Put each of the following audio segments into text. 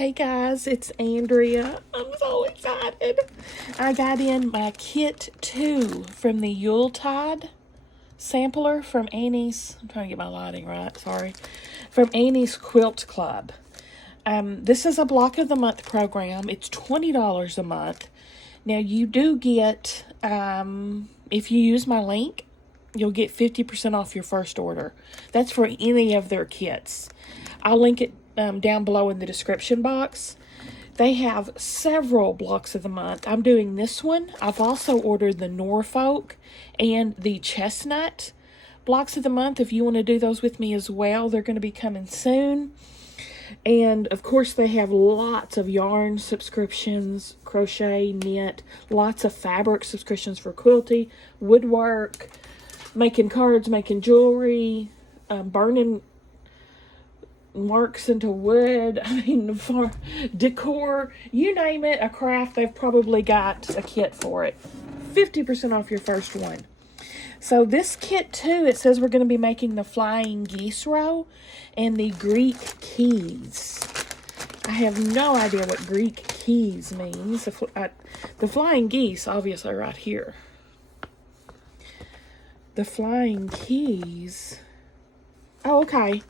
Hey guys, it's Andrea. I'm so excited. I got in my kit 2 from the Yuletide sampler from Annie's. I'm trying to get my lighting right, sorry. From Annie's Quilt Club. This is a block of the month program. It's $20 a month. Now you do get, if you use my link, you'll get 50% off your first order. That's for any of their kits. I'll link it down below in the description box. They have several blocks of the month. I'm doing this one. I've also ordered the Norfolk and the Chestnut blocks of the month. If you want to do those with me as well, they're going to be coming soon. And of course they have lots of yarn subscriptions, crochet, knit, lots of fabric subscriptions for quilting, woodwork, making cards, making jewelry, burning marks into wood, for decor, you name it, a craft, they've probably got a kit for it. 50% off your first one. So this kit too, it says we're going to be making the flying geese row and the Greek keys. I have no idea what Greek keys means. The flying geese, obviously right here. The flying keys. Oh, okay.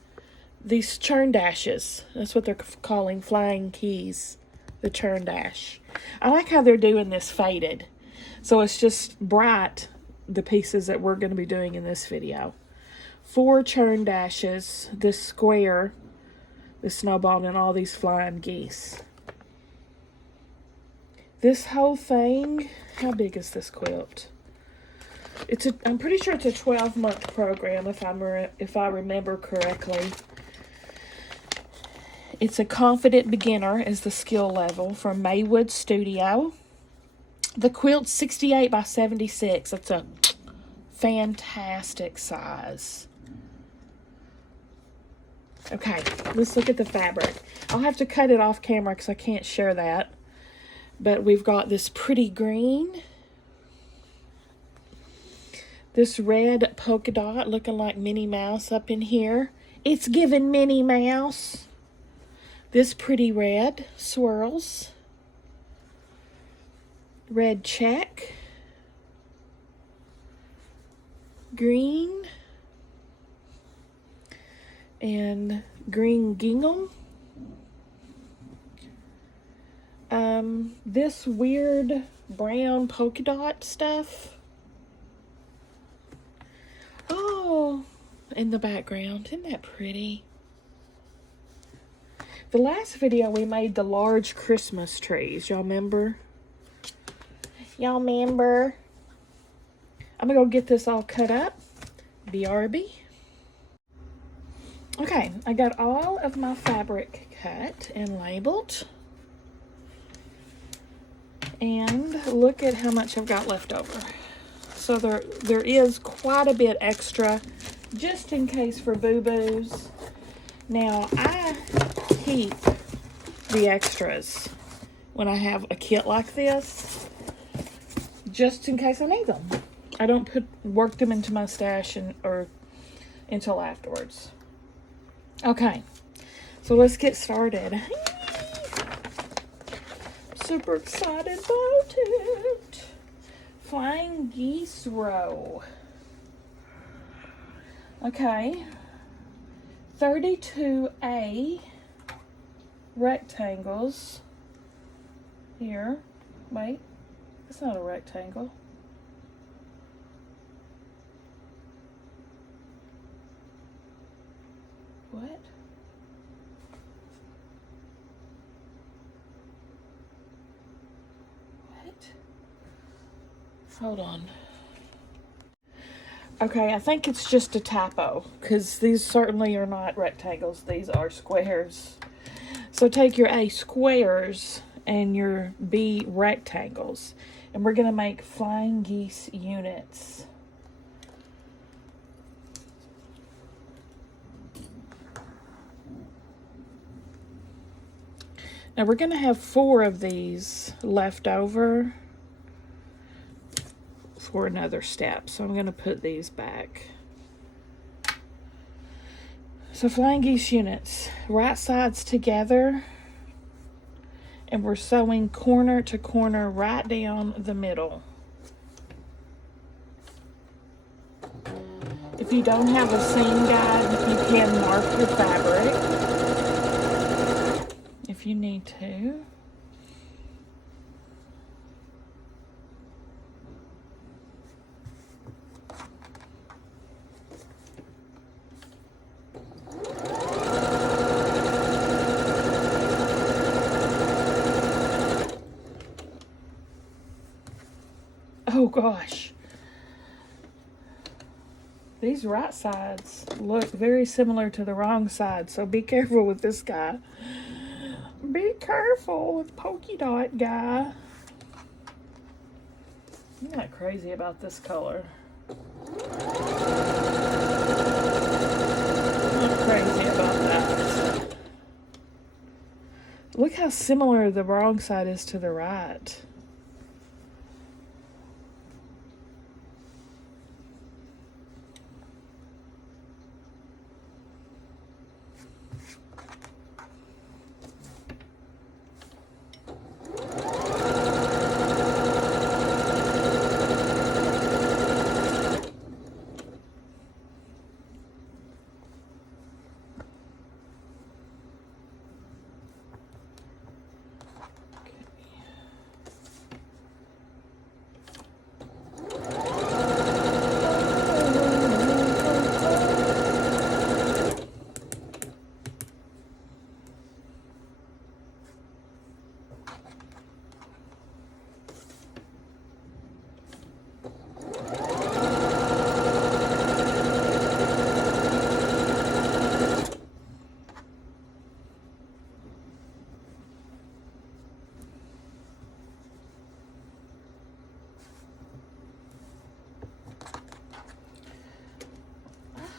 These churn dashes. That's what they're calling flying keys. The churn dash. I like how they're doing this faded. So it's just bright, the pieces that we're going to be doing in this video. 4 churn dashes, this square, the snowball, and all these flying geese. This whole thing, how big is this quilt? I'm pretty sure it's a 12-month program if I remember correctly. It's a confident beginner is the skill level from Maywood Studio. The quilt's 68 by 76. That's a fantastic size. Okay, let's look at the fabric. I'll have to cut it off camera because I can't share that. But we've got this pretty green. This red polka dot looking like Minnie Mouse up in here. It's giving Minnie Mouse. This pretty red swirls. Red check. Green. And green gingham. This weird brown polka dot stuff. Oh, in the background. Isn't that pretty? The last video we made the large Christmas trees. Y'all remember? Y'all remember? I'm going to go get this all cut up. BRB. Okay, I got all of my fabric cut and labeled. And look at how much I've got left over. So there is quite a bit extra, just in case for boo-boos. Now, I keep the extras when I have a kit like this, just in case I need them. I don't work them into my stash or until afterwards. Okay, so let's get started. Super excited about it. Flying geese row. Okay. 32A rectangles here. Wait, it's not a rectangle. What? Hold on. Okay, I think it's just a typo, because these certainly are not rectangles. These are squares. So take your A squares and your B rectangles. And we're going to make flying geese units. Now we're going to have 4 of these left over for another step. So I'm going to put these back. So flying geese units, right sides together, And we're sewing corner to corner right down the middle. If you don't have a seam guide, you can mark your fabric if you need to. Oh gosh. These right sides look very similar to the wrong side, so be careful with this guy. Be careful with polka dot guy. I'm not crazy about this color. I'm not crazy about that. Look how similar the wrong side is to the right.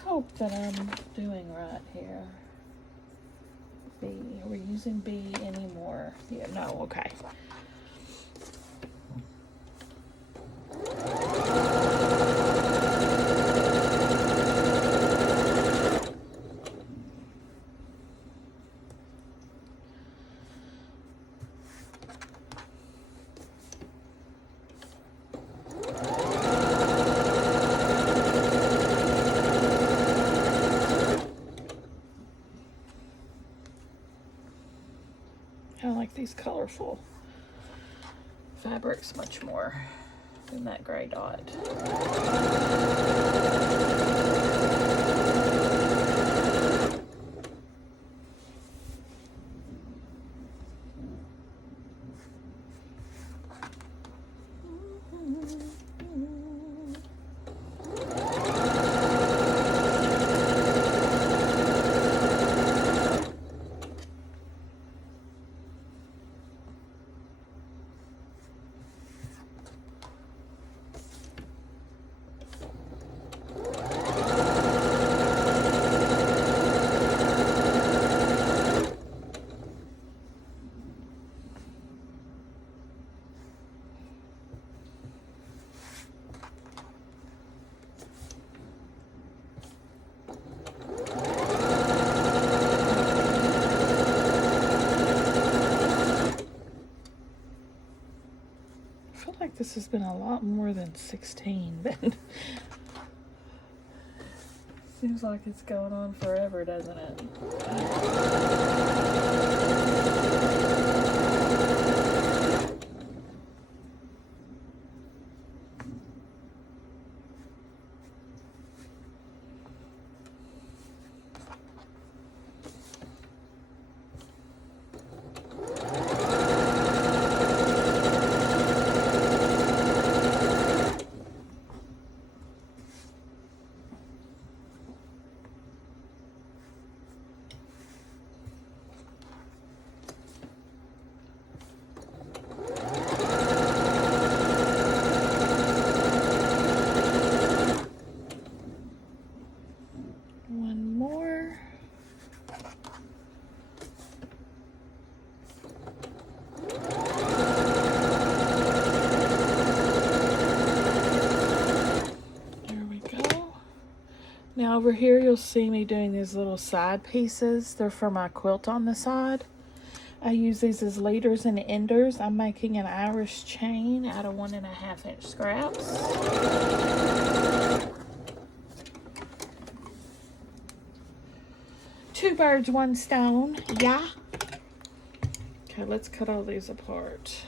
Hope that I'm doing right here. B. Are we using B anymore? Yeah, no, okay. I like these colorful fabrics much more than that gray dot. I feel like this has been a lot more than 16, but seems like it's going on forever, doesn't it? One more. There we go. Now over here you'll see me doing these little side pieces. They're for my quilt on the side. I use these as leaders and enders. I'm making an Irish chain out of 1.5 inch scraps. Two birds, one stone. Yeah. Okay, let's cut all these apart.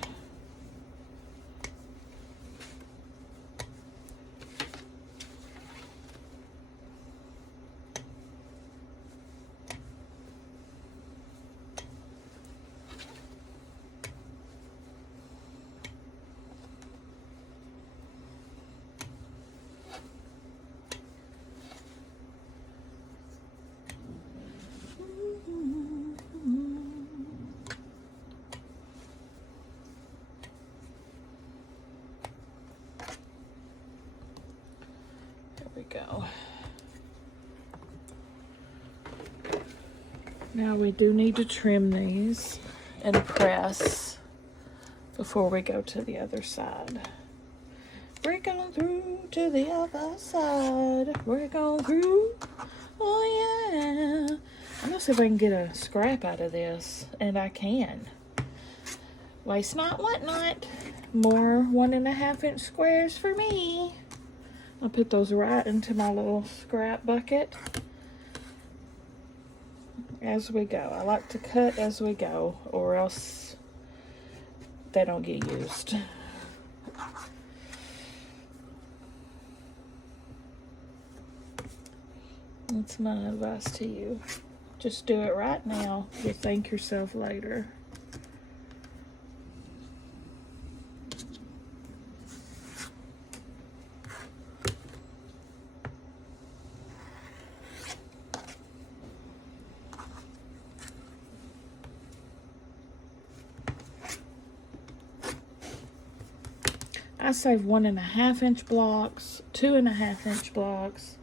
Go. Now we do need to trim these and press before we go to the other side. We're going through to the other side. We're going through. Oh yeah. I'm gonna see if I can get a scrap out of this, and I can. Waste not, want not. More 1.5 inch squares for me. I'll put those right into my little scrap bucket as we go. I like to cut as we go, or else they don't get used. That's my advice to you. Just do it right now. You'll thank yourself later. I save 1.5 inch blocks, 2.5 inch blocks,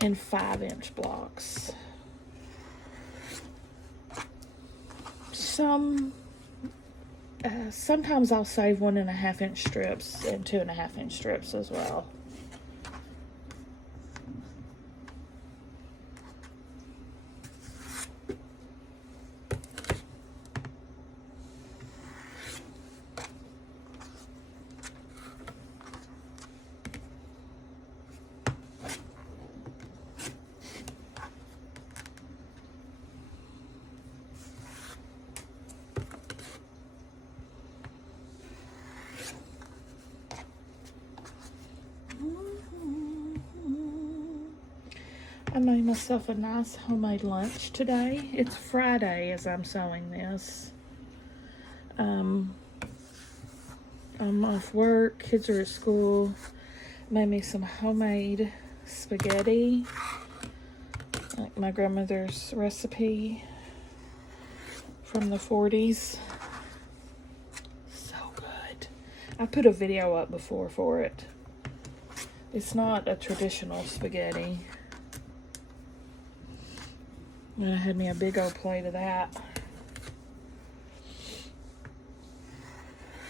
and 5 inch blocks. Sometimes I'll save 1.5 inch strips and 2.5 inch strips as well. I made myself a nice homemade lunch today. It's Friday as I'm sewing this. I'm off work, kids are at school. Made me some homemade spaghetti, like my grandmother's recipe from the 40s. So good. I put a video up before for it. It's not a traditional spaghetti. And I had me a big old plate of that.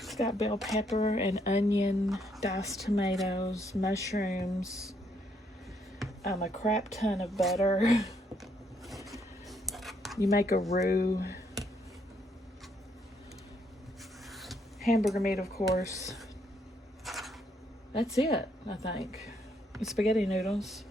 It's got bell pepper and onion, diced tomatoes, mushrooms, a crap ton of butter. You make a roux. Hamburger meat, of course. That's it, I think. And spaghetti noodles.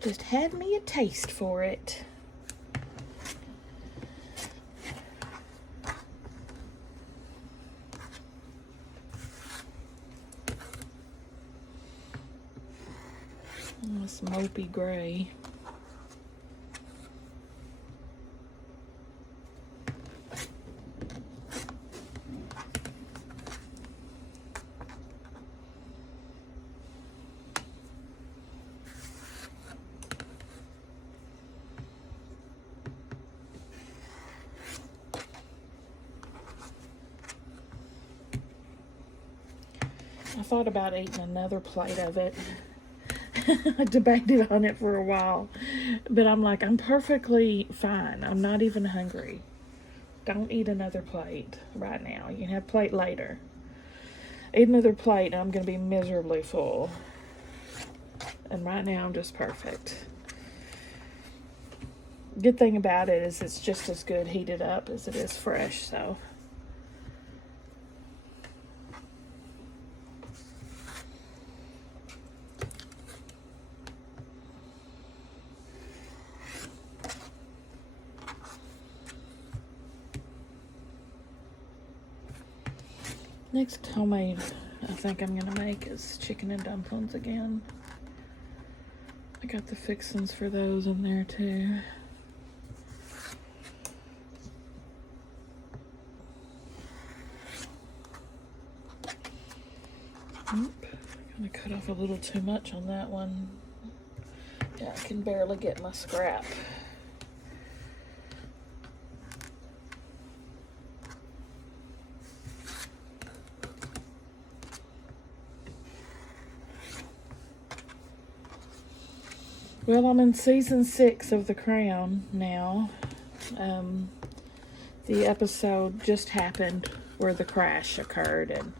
Just had me a taste for it. This mopey gray. I thought about eating another plate of it. I debated on it for a while, but I'm like, I'm perfectly fine. I'm not even hungry. Don't eat another plate right now. You can have a plate later. Eat another plate and I'm going to be miserably full. And right now I'm just perfect. Good thing about it is it's just as good heated up as it is fresh, so. Next homemade I think I'm gonna make is chicken and dumplings again. I got the fixings for those in there too. Oop, gonna cut off a little too much on that one. Yeah, I can barely get my scrap. Well, I'm in season 6 of The Crown now. The episode just happened where the crash occurred, and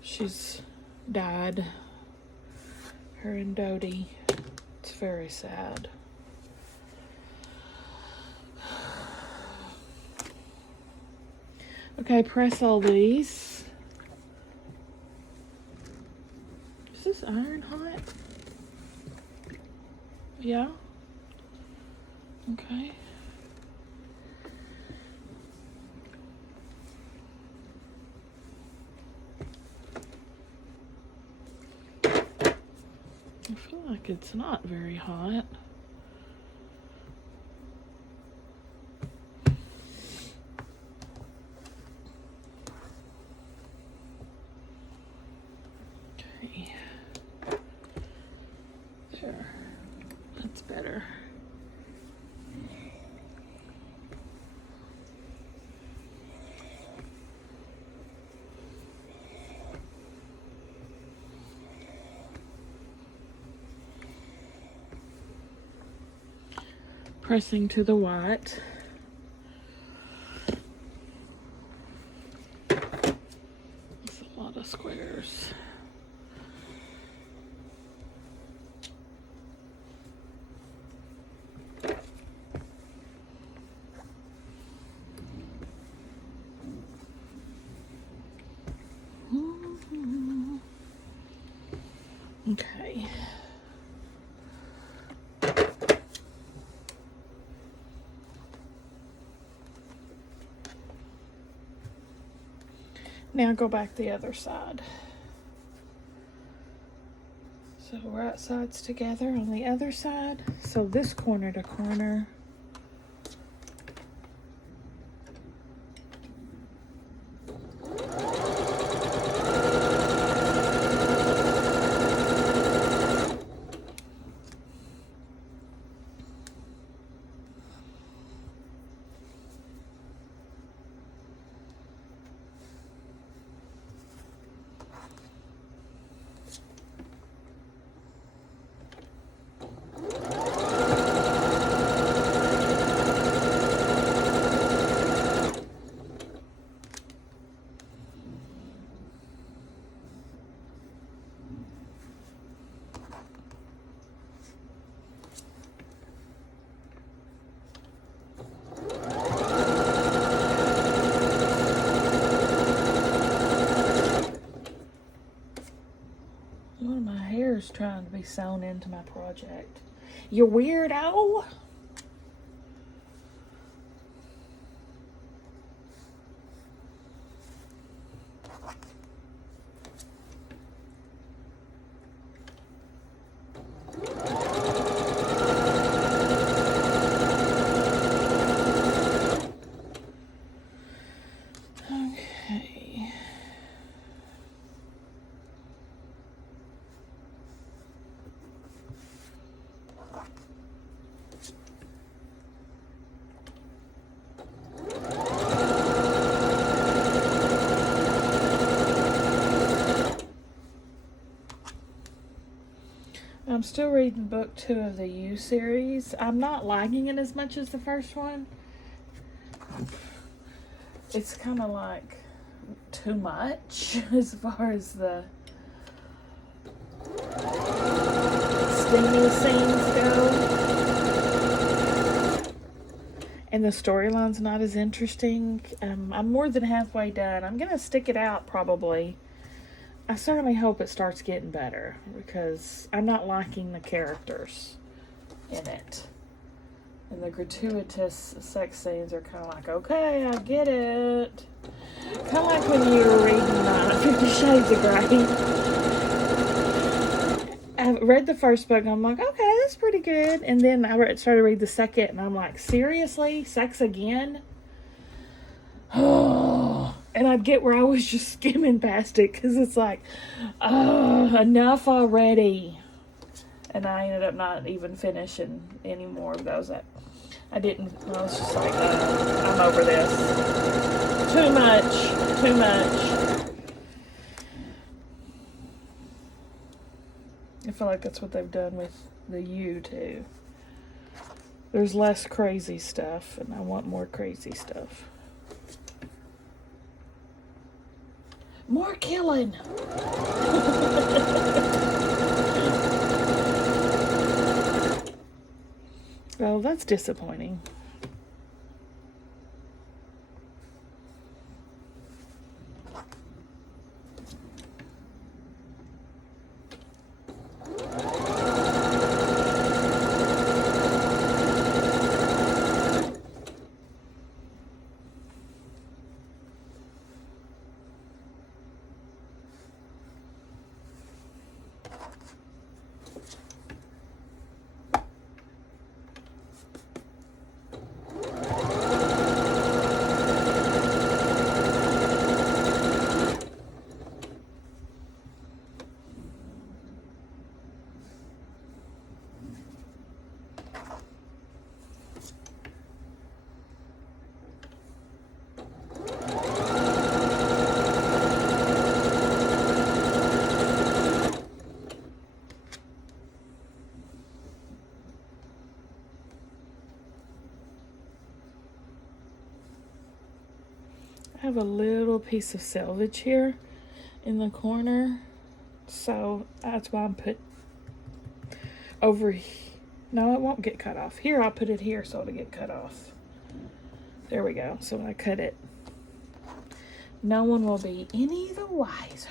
she's died. Her and Dodie. It's very sad. Okay, press all these. Is this iron hot? Yeah? Okay. I feel like it's not very hot. Okay. Sure. That's better. Pressing to the white. That's a lot of squares. Okay. Now go back the other side. So right sides together on the other side. So this corner to corner. One of my hair's trying to be sewn into my project. You weirdo! Okay. I'm still reading book 2 of the You series. I'm not liking it as much as the first one. It's kind of like too much as far as the steamy scenes go. And the storyline's not as interesting. I'm more than halfway done. I'm going to stick it out probably. I certainly hope it starts getting better because I'm not liking the characters in it. And the gratuitous sex scenes are kind of like, okay, I get it. Kind of like when you were reading 50 Shades of Grey. I read the first book and I'm like, okay, that's pretty good. And then I started to read the second and I'm like, seriously? Sex again? Oh. And I'd get where I was just skimming past it because it's like, oh, enough already. And I ended up not even finishing any more of those. I was just like, I'm over this. Too much. I feel like that's what they've done with the You too. There's less crazy stuff, and I want more crazy stuff. More killing. Well, that's disappointing. I have a little piece of selvage here in the corner, so that's why I'm put over. No, it won't get cut off. Here, I'll put it here so it'll get cut off. There we go. So when I cut it, no one will be any the wiser.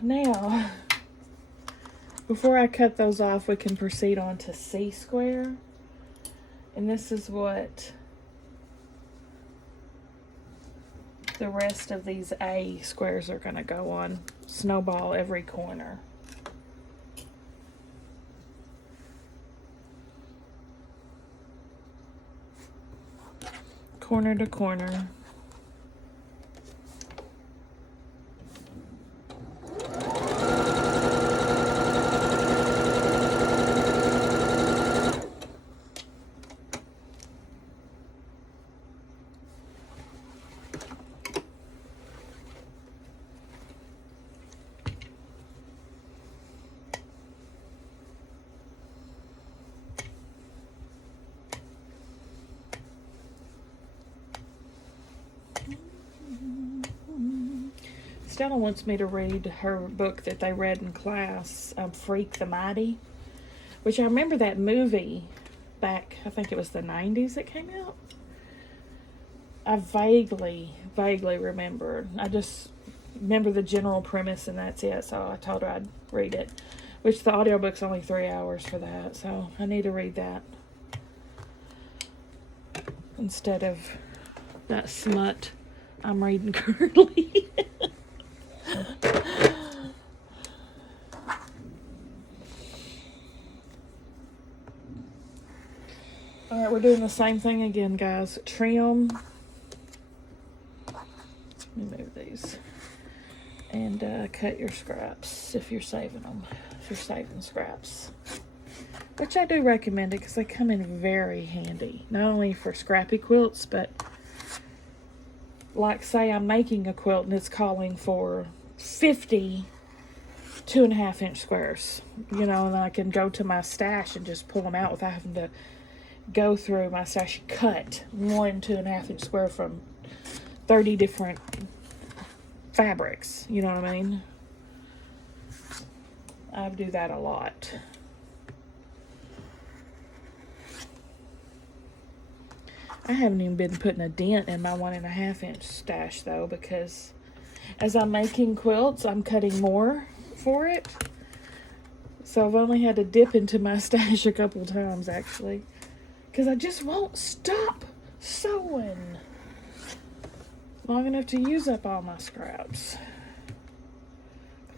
Now, before I cut those off, we can proceed on to C square. And this is what the rest of these A squares are going to go on. Snowball every corner. Corner to corner. Stella wants me to read her book that they read in class, Freak the Mighty, which I remember that movie back, I think it was the 90s that came out. I vaguely remember. I just remember the general premise and that's it. So I told her I'd read it, which the audiobook's only 3 hours for that. So I need to read that instead of that smut I'm reading currently. Alright, we're doing the same thing again, guys. Trim. Let me move these. And cut your scraps if you're saving them. If you're saving scraps. Which I do recommend it because they come in very handy. Not only for scrappy quilts, but like say I'm making a quilt and it's calling for 50 2.5 inch squares. You know, and I can go to my stash and just pull them out without having to go through my stash, cut 1 2.5 inch square from 30 different fabrics. You know what I mean? I do that a lot. I haven't even been putting a dent in my 1.5 inch stash though, because as I'm making quilts, I'm cutting more for it. So I've only had to dip into my stash a couple times actually, because I just won't stop sewing long enough to use up all my scraps.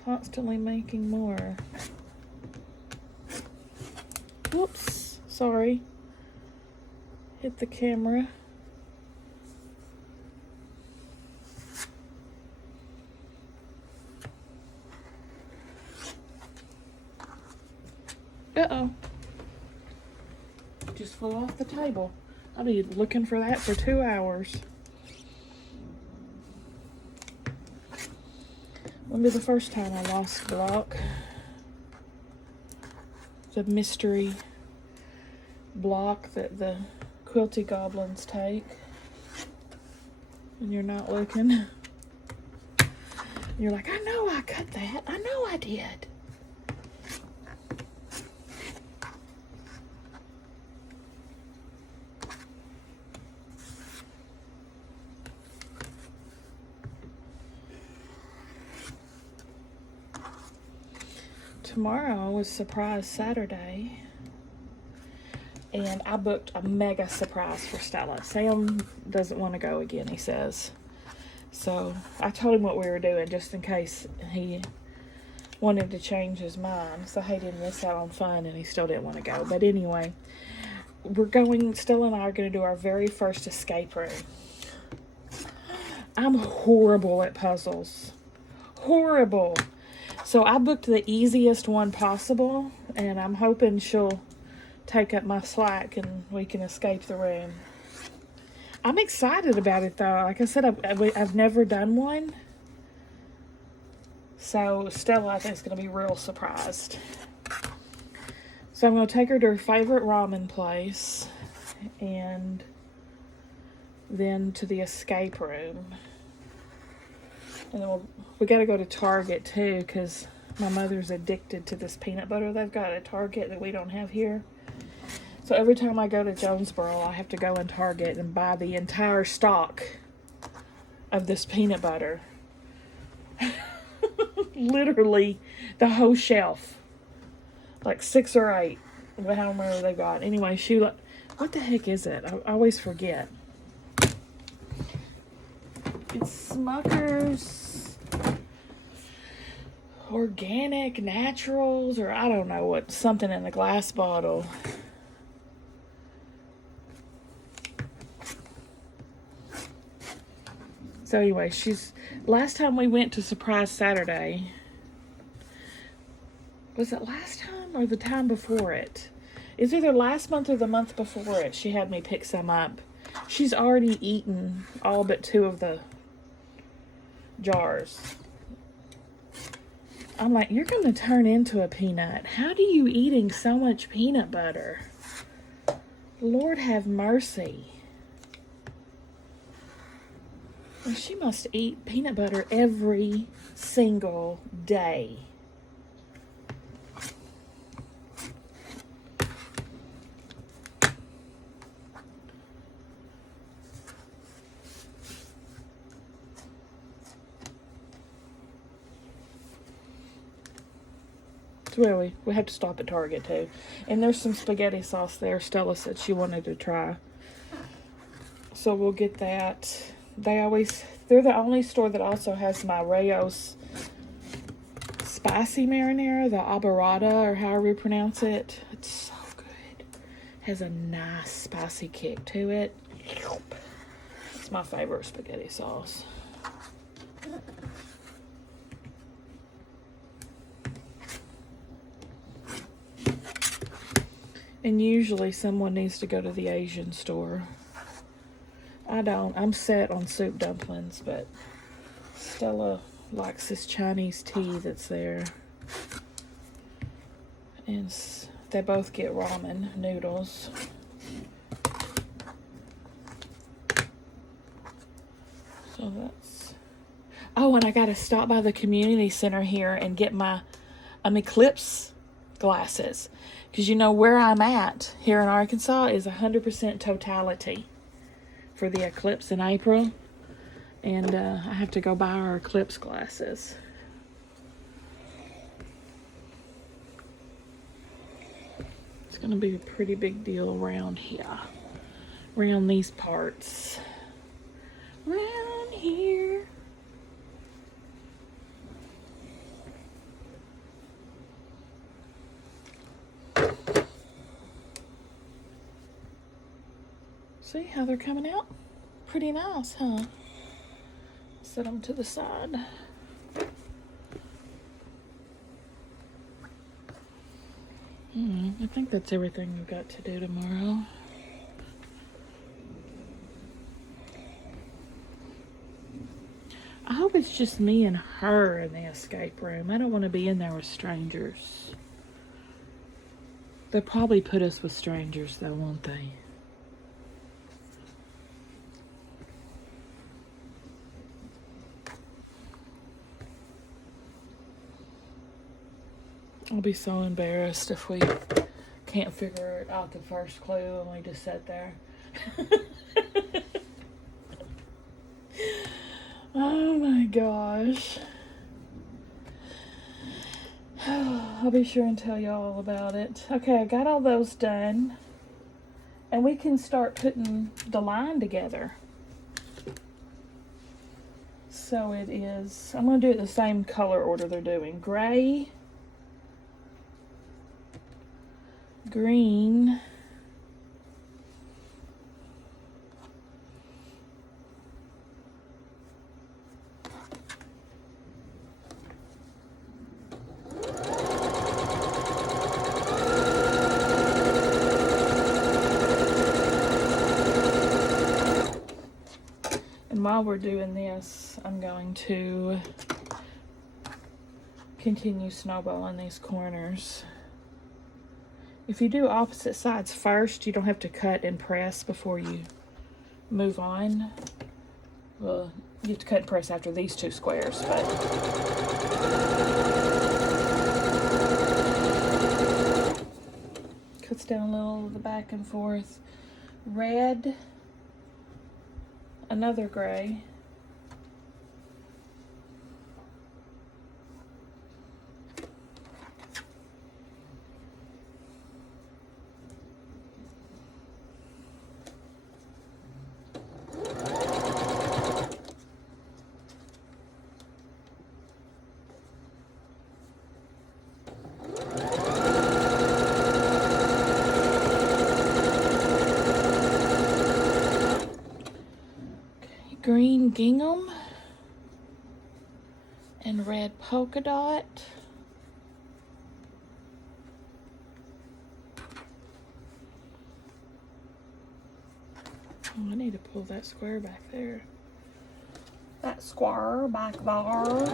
Constantly making more. Whoops, sorry. Hit the camera. Uh-oh. Just flew off the table. I'll be looking for that for 2 hours. Wouldn't be the first time I lost block. The mystery block that the quilty goblins take when you're not looking. You're like, I know I cut that. I know I did. Tomorrow is Surprise Saturday. And I booked a mega surprise for Stella. Sam doesn't want to go again, he says. So I told him what we were doing just in case he wanted to change his mind. So he didn't miss out on fun and he still didn't want to go. But anyway, Stella and I are going to do our very first escape room. I'm horrible at puzzles. Horrible. So I booked the easiest one possible. And I'm hoping she'll take up my slack and we can escape the room. I'm excited about it though. Like I said, I've never done one. So Stella, I think, is going to be real surprised. So I'm going to take her to her favorite ramen place and then to the escape room. And then we got to go to Target too, because my mother's addicted to this peanut butter they've got at Target that we don't have here. So every time I go to Jonesboro, I have to go in Target and buy the entire stock of this peanut butter. Literally the whole shelf. Like 6 or 8. I don't remember what they've got. Anyway, what the heck is it? I always forget. It's Smucker's Organic Naturals, or I don't know what, something in the glass bottle. So anyway, last time we went to Surprise Saturday, was it last time or the time before it? It's either last month or the month before it. She had me pick some up. She's already eaten all but 2 of the jars. I'm like, you're going to turn into a peanut. How do you eating so much peanut butter? Lord have mercy. Well, she must eat peanut butter every single day. Really, we have to stop at Target too. And there's some spaghetti sauce there Stella said she wanted to try. So we'll get that. They're the only store that also has my Rayo's spicy marinara, the aberrata, or however you pronounce it. It's so good. Has a nice spicy kick to it. It's my favorite spaghetti sauce. And usually someone needs to go to the Asian store. I don't. I'm set on soup dumplings, but Stella likes this Chinese tea that's there. And they both get ramen noodles. So that's... Oh, and I got to stop by the community center here and get my eclipse glasses. Because you know where I'm at here in Arkansas is 100% totality for the eclipse in April. And I have to go buy our eclipse glasses. It's going to be a pretty big deal around here. Around these parts. Around here. See how they're coming out? Pretty nice, huh? Set them to the side. I think that's everything we've got to do tomorrow. I hope it's just me and her in the escape room. I don't want to be in there with strangers. They'll probably put us with strangers though, won't they? I'll be so embarrassed if we can't figure out the first clue and we just sit there. Oh my gosh. I'll be sure and tell you all about it. Okay, I got all those done. And we can start putting the line together. So it is, I'm going to do it the same color order they're doing. Gray, green, and while we're doing this, I'm going to continue snowballing these corners. If you do opposite sides first, you don't have to cut and press before you move on. Well, you have to cut and press after these two squares, but... Cuts down a little of the back and forth. Red, another gray. Green gingham and red polka dot. Oh, I need to pull that square back there. That square back there.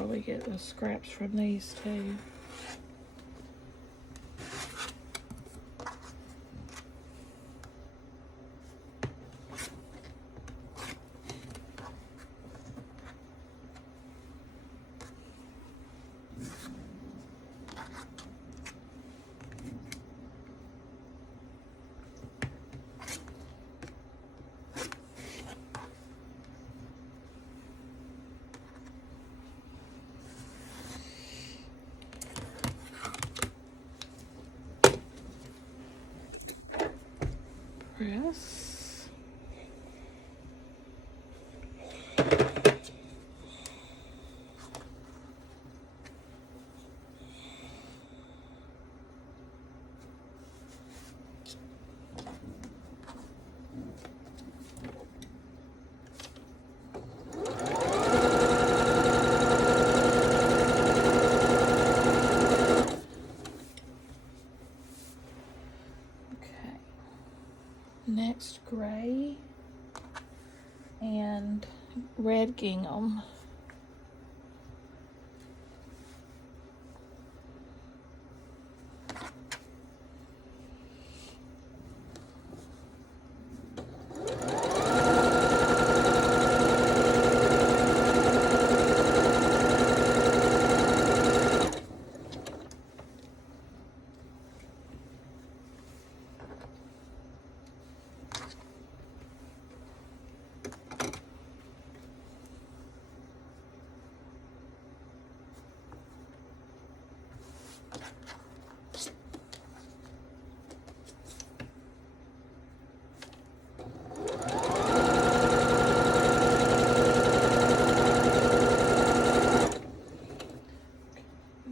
probably get the scraps from these too. Press. Next, gray and red gingham.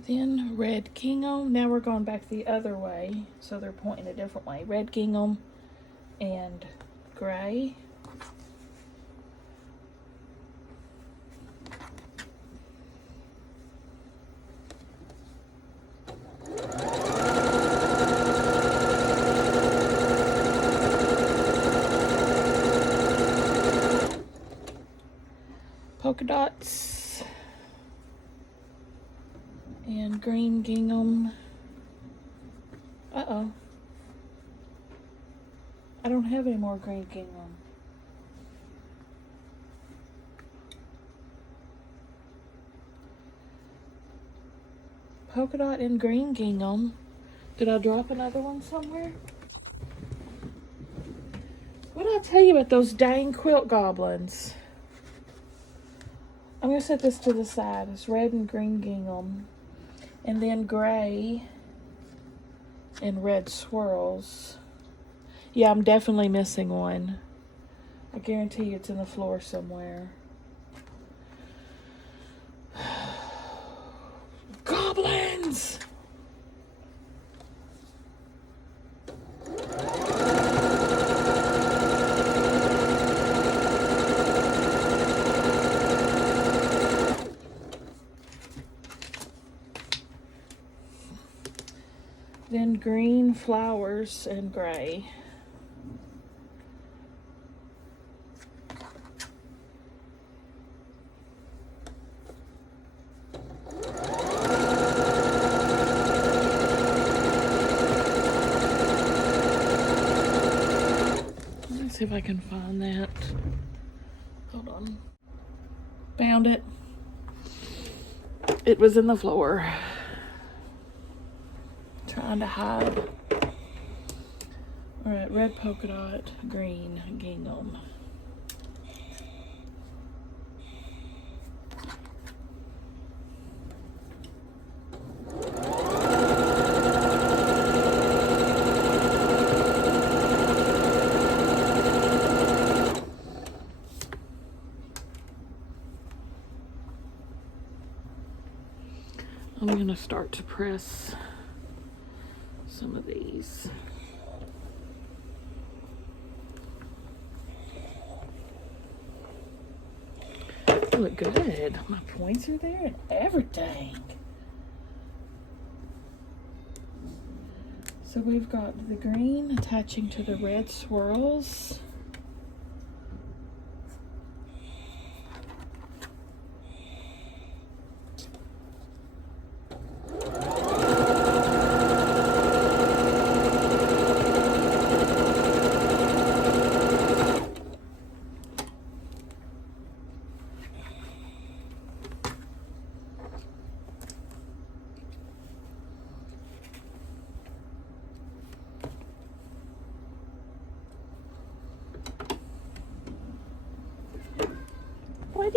Then red gingham. Now we're going back the other way, so they're pointing a different way. Red gingham and gray. Polka dots and green gingham. Uh-oh. I don't have any more green gingham. Polka dot and green gingham. Did I drop another one somewhere? What did I tell you about those dang quilt goblins? I'm going to set this to the side. It's red and green gingham. And then gray and red swirls. Yeah, I'm definitely missing one. I guarantee you it's in the floor somewhere. Goblins! Then green flowers and gray. Let's see if I can find that. Hold on. Found it. It was in the floor. Trying to hide. Alright, red polka dot, green gingham. I'm going to start to press some of these. They look good. My points are there and everything. So we've got the green attaching to the red swirls.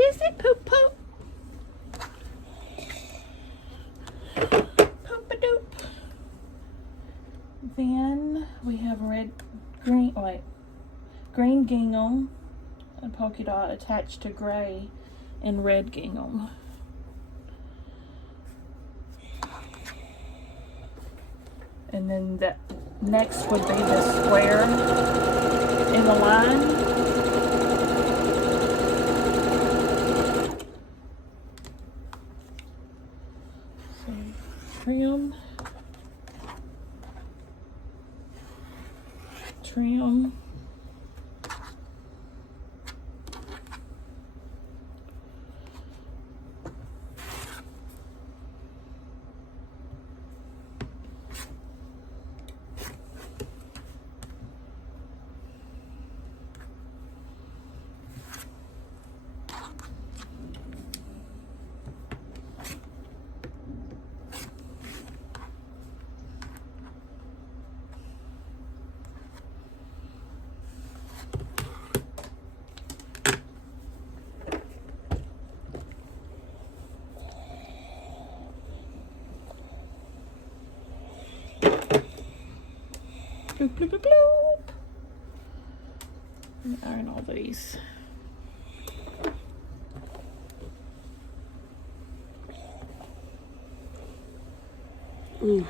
is it, Poop Poop? Poop-a-doop. Then we have green gingham and polka dot attached to gray and red gingham. And then the next would be the square in the line. So trim. Bloop, bloop, bloop, bloop. And iron all these. Ooh,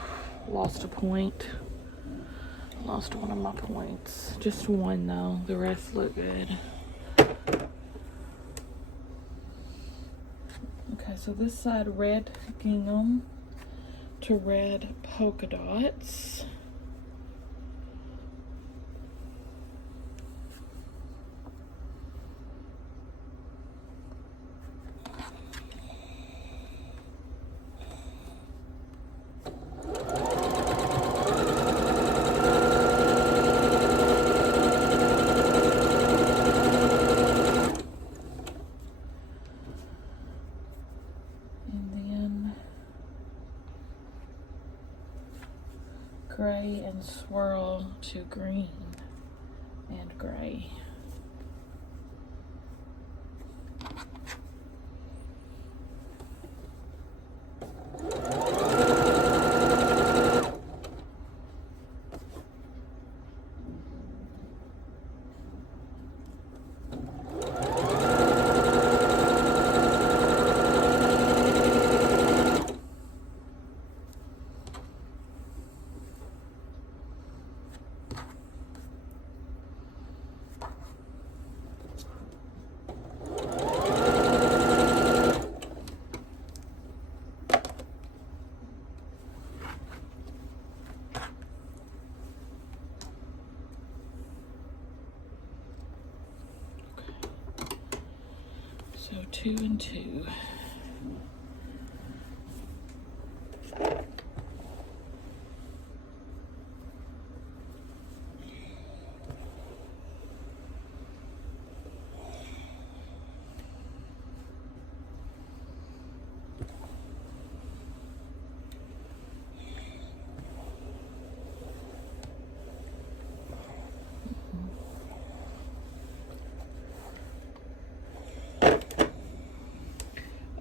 lost a point. Lost one of my points. Just one though. The rest look good. Okay, so this side red gingham to red polka dots. Gray and swirl to green and gray. So 2 and 2.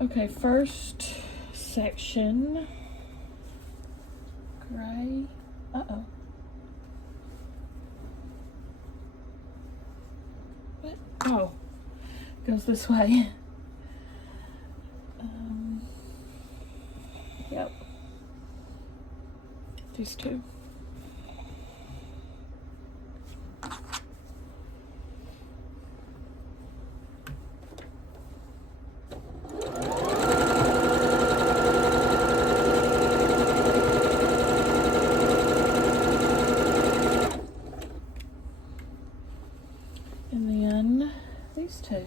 Okay, first section, gray, uh-oh. What? Oh, goes this way. Yep. These two. These two.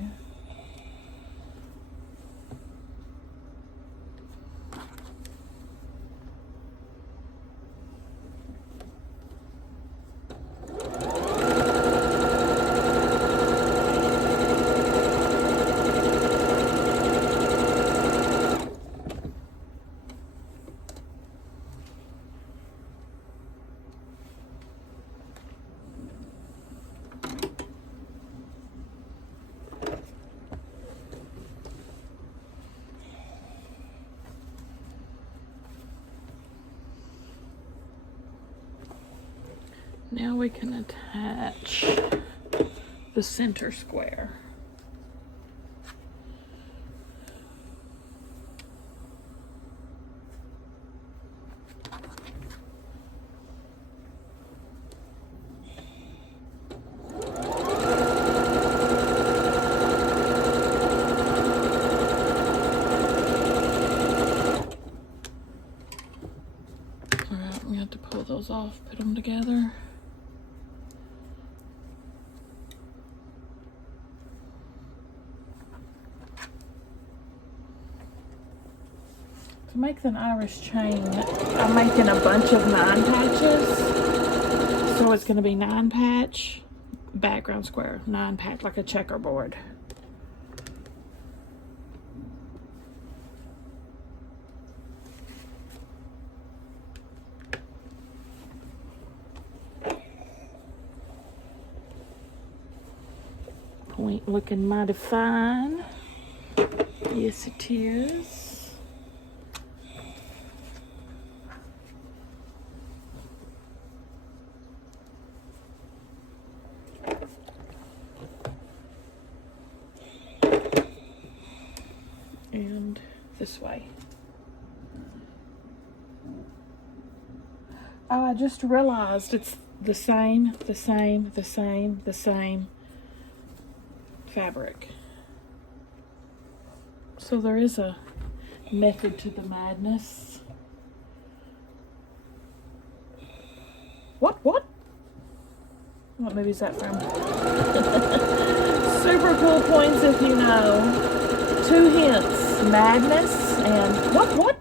Now we can attach the center square. Alright, we have to pull those off, put them together. To make an Irish chain, I'm making a bunch of 9 patches. So it's going to be 9 patch, background square, 9 patch, like a checkerboard. Point looking mighty fine. Yes, it is. And this way. Oh, I just realized it's the same fabric. So there is a method to the madness. What? What movie is that from? Super cool points if you know. 2 hints, madness and what?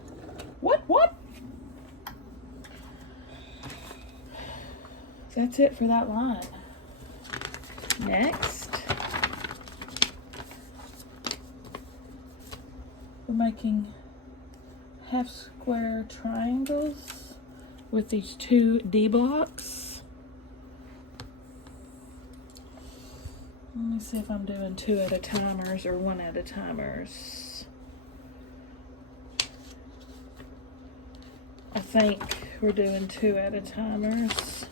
That's it for that line. Next, we're making half square triangles with these 2 D blocks. Let me see if I'm doing 2 at a timers or 1 at a timers. I think we're doing 2 at a timers.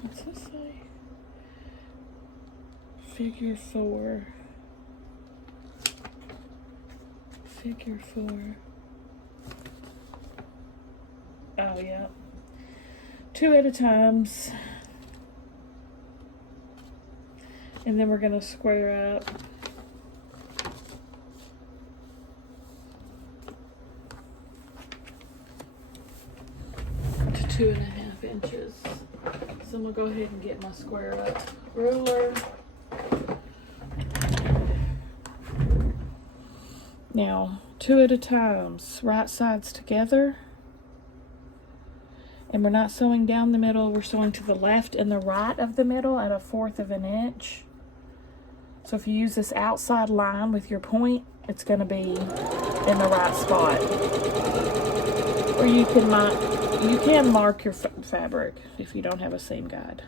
What's this say? Figure 4. Figure 4. Oh, yeah. 2 at a times. And then we're going to square up. To 2.5 inches. So I'm going to go ahead and get my square up ruler. Now, 2 at a time, right sides together. And we're not sewing down the middle, we're sewing to the left and the right of the middle at 1/4 of an inch. So if you use this outside line with your point, it's going to be in the right spot. Or you can mark your fabric if you don't have a seam guide.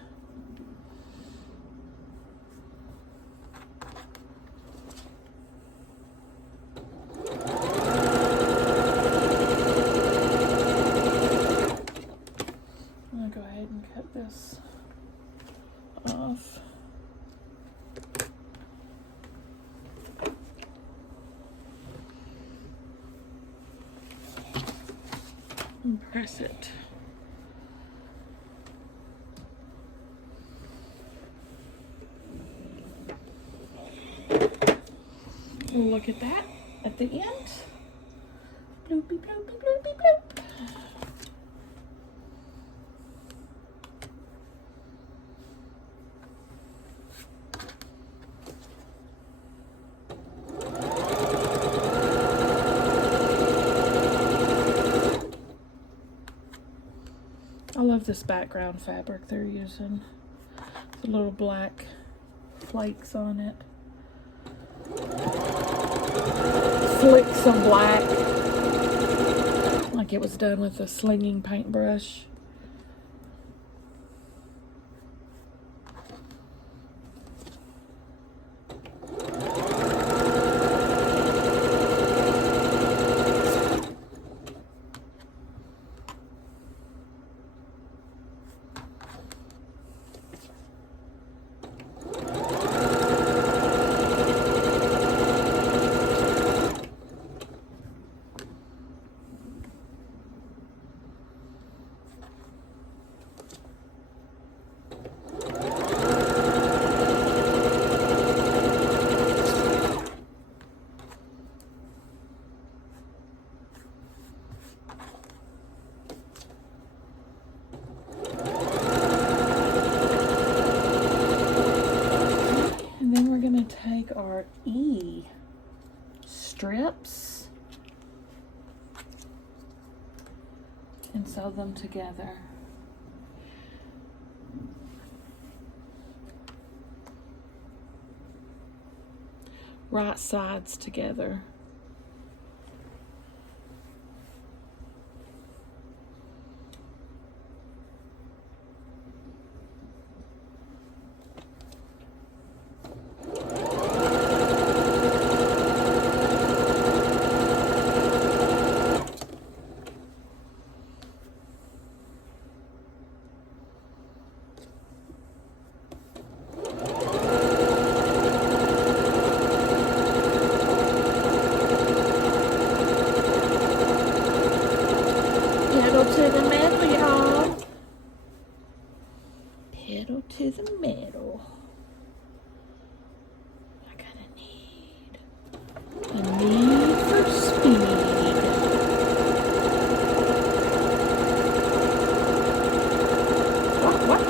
I'm going to go ahead and cut this off. And press it. We'll look at that at the end. Bloopy, bloopy, bloopy, bloop. I love this background fabric they're using. The little black flakes on it. Flick some black, like it was done with a slinging paintbrush. strips and sew them together. Right sides together. Pedal to the metal, y'all. Pedal to the metal. I got a need for speed. What?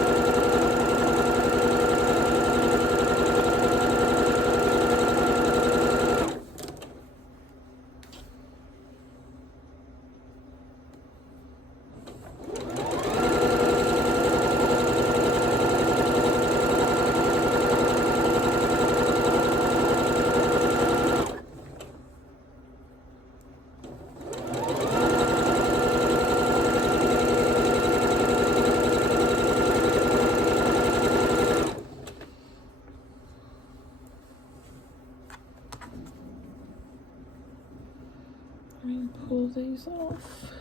Let me pull these off.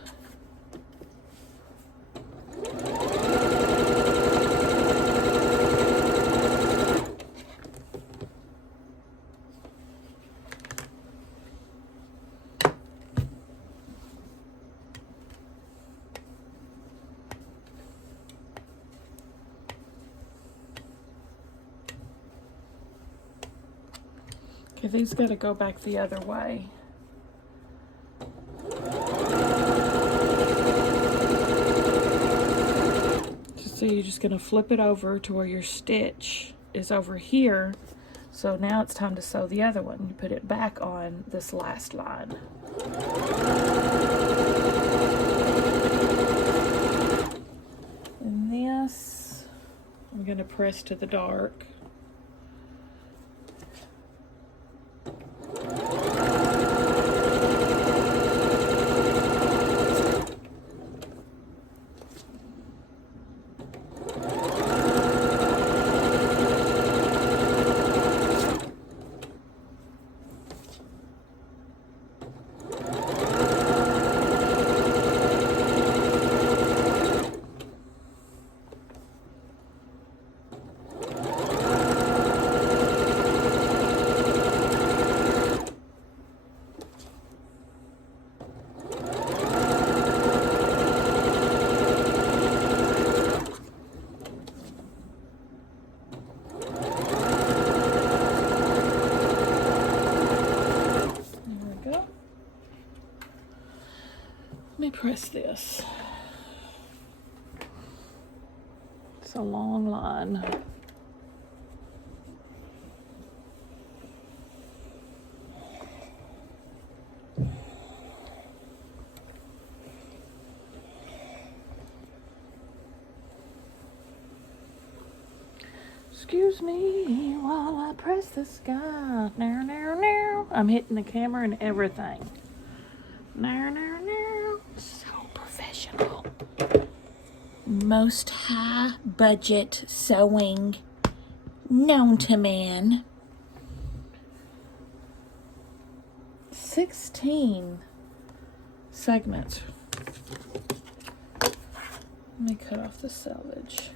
Okay, these got to go back the other way. So you're just going to flip it over to where your stitch is over here. So now it's time to sew the other one. You put it back on this last line. And this, I'm going to press to the dark. Let me press this. It's a long line. Excuse me while I press the sky. Now, now, now. I'm hitting the camera and everything. Now, now, now. So professional. Most high budget sewing known to man. 16 segments. Let me cut off the selvage.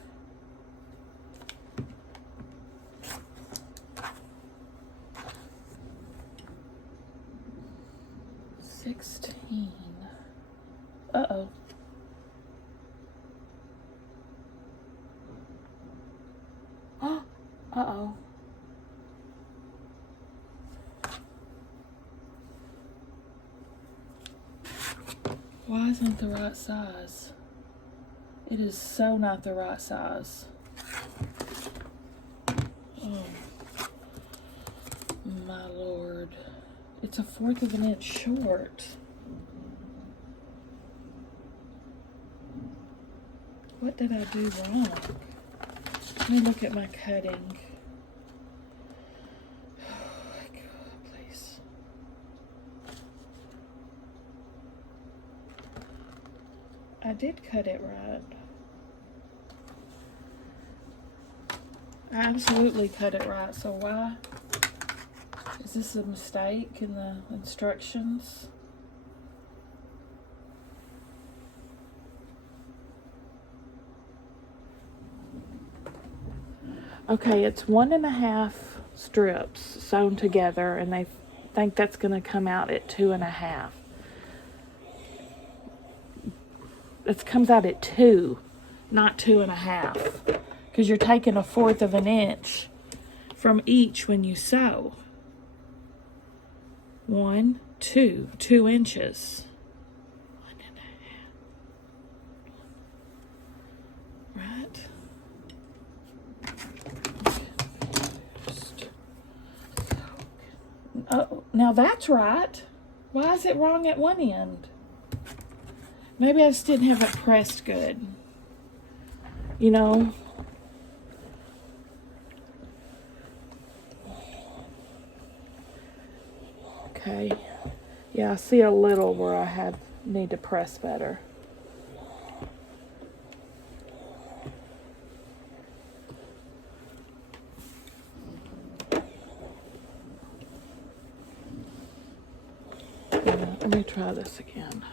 Uh-oh. Uh-oh. Why isn't the right size? It is so not the right size. Oh my Lord. It's a 1/4 of an inch short. What did I do wrong? Let me look at my cutting. Oh, God, please. I did cut it right. I absolutely cut it right, so why? Is this a mistake in the instructions? Okay, it's 1.5 strips sewn together, and they think that's going to come out at 2.5. It comes out at 2, not 2.5, because you're taking a 1/4 of an inch from each when you sew. 1, 2, 2 inches. 1.5. Right? Oh, now that's right. Why is it wrong at one end? Maybe I just didn't have it pressed good. You know? Okay. Yeah, I see a little where I need to press better. Let me try this again.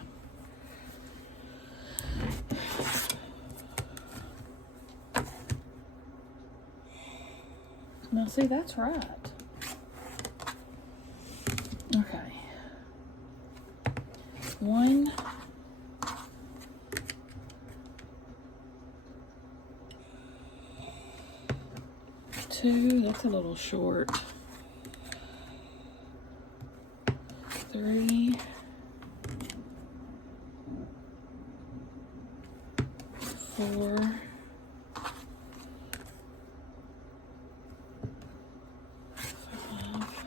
Now see, that's right. Okay. 1, 2, that's a little short. 3, 4, 5.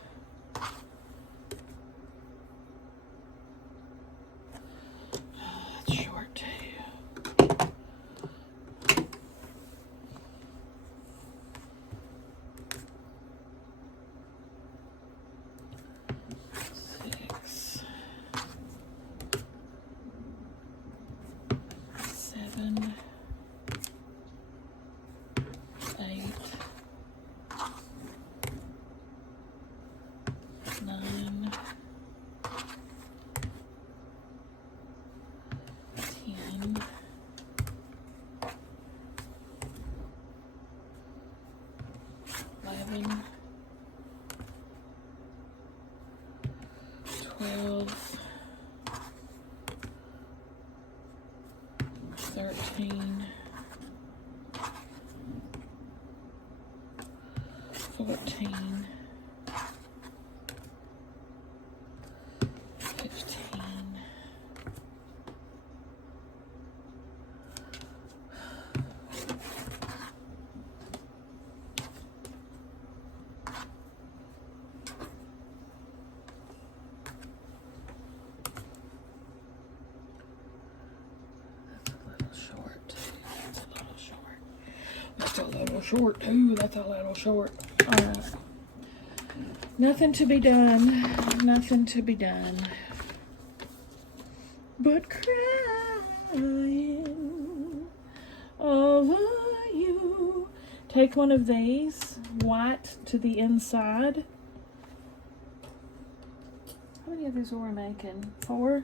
That's short too. 6, 7, 8, 9, 10, 11, 12, 13, 14, 15, short too. That's a little short. All right. Nothing to be done. Nothing to be done. But crying over you. Take one of these, white to the inside. How many of these were we making? 4?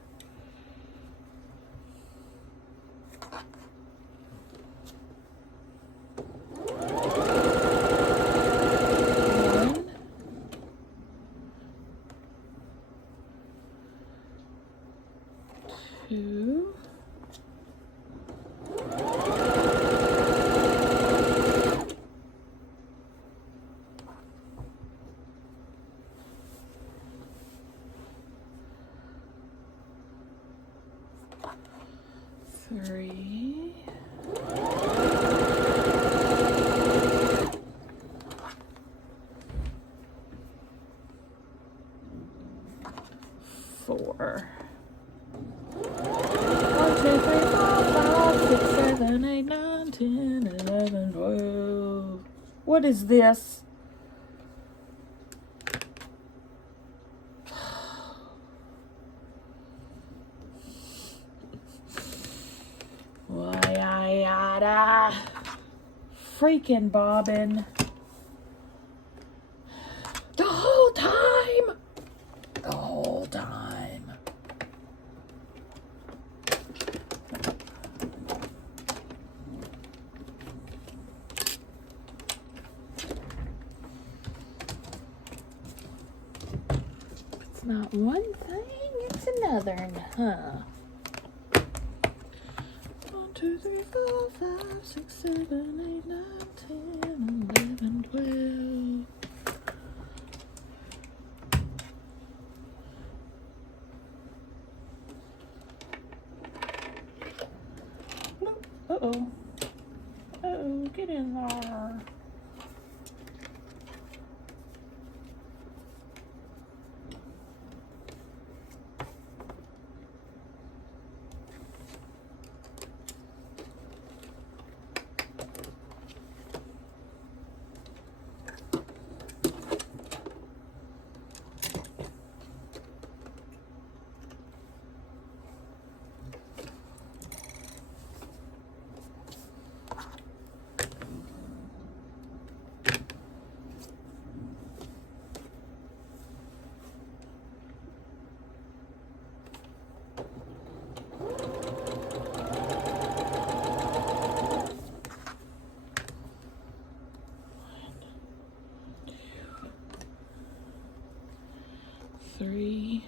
Two. 3. 4. 4. 1, 2, 3, 4, 5, 6, 7, 8, 9, 10, 11, 12. What is this? Why, freaking bobbin. The whole time. The whole time. It's not one thing, it's another, huh? 1, 2, 3, 4, 5, 6, 7, 8, 9, 10, 11, 12. Uh-oh. Uh-oh, get in there. Three,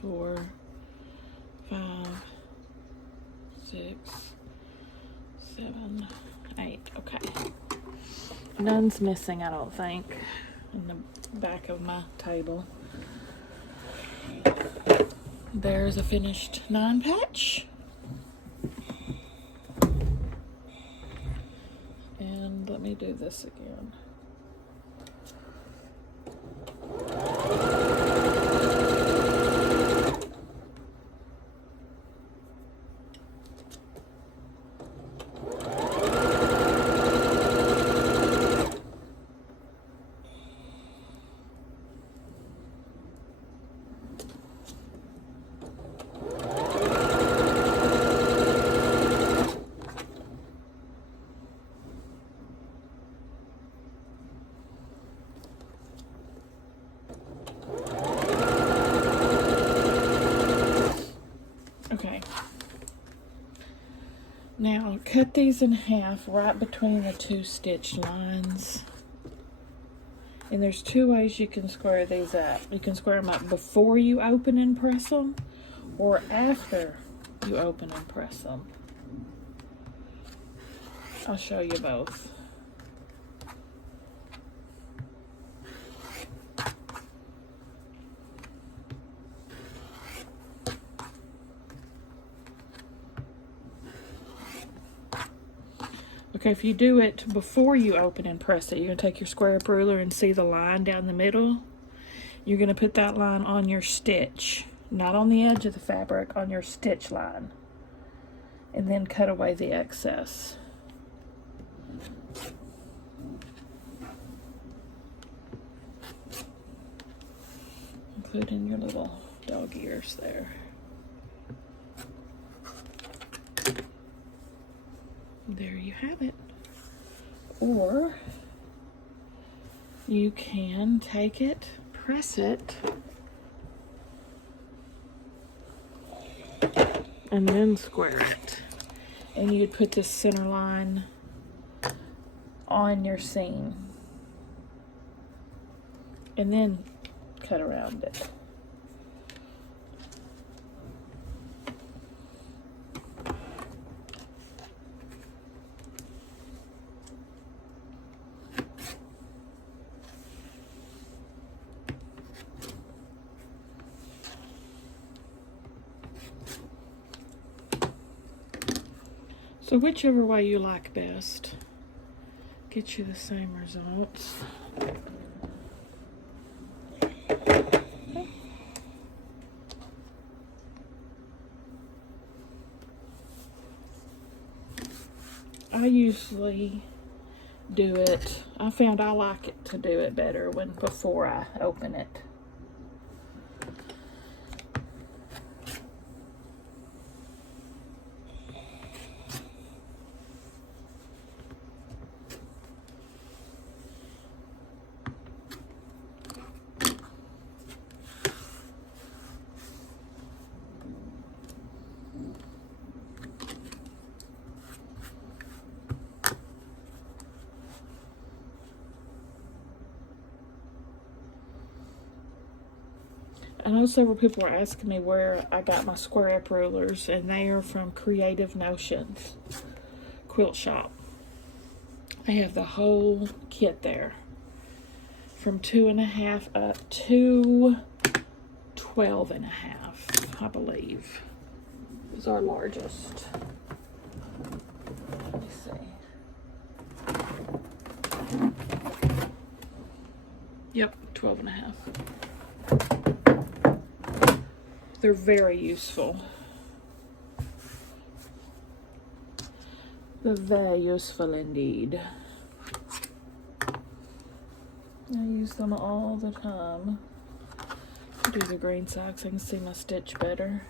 4, 5, 6, 7, 8. Okay. None's missing, I don't think, in the back of my table. There's a finished 9 patch. And let me do this again. Okay. Now cut these in half right between the 2 stitch lines. And there's 2 ways you can square these up. You can square them up before you open and press them, or after you open and press them. I'll show you both. Okay, if you do it before you open and press it, you're going to take your square up ruler and see the line down the middle. You're going to put that line on your stitch, not on the edge of the fabric, on your stitch line, and then cut away the excess. Including your little dog ears there. There you have it. Or you can take it, press it, and then square it. And you'd put this center line on your seam. And then cut around it. So whichever way you like best, get you the same results. I usually do it. I found I like it to do it better before I open it. I know several people are asking me where I got my square up rulers, and they are from Creative Notions Quilt Shop. They have the whole kit there, from 2.5 up to 12.5, I believe, is our largest. Let me see. Yep, 12.5. They're very useful. They're very useful indeed. I use them all the time. Do the green side so I can see my stitch better.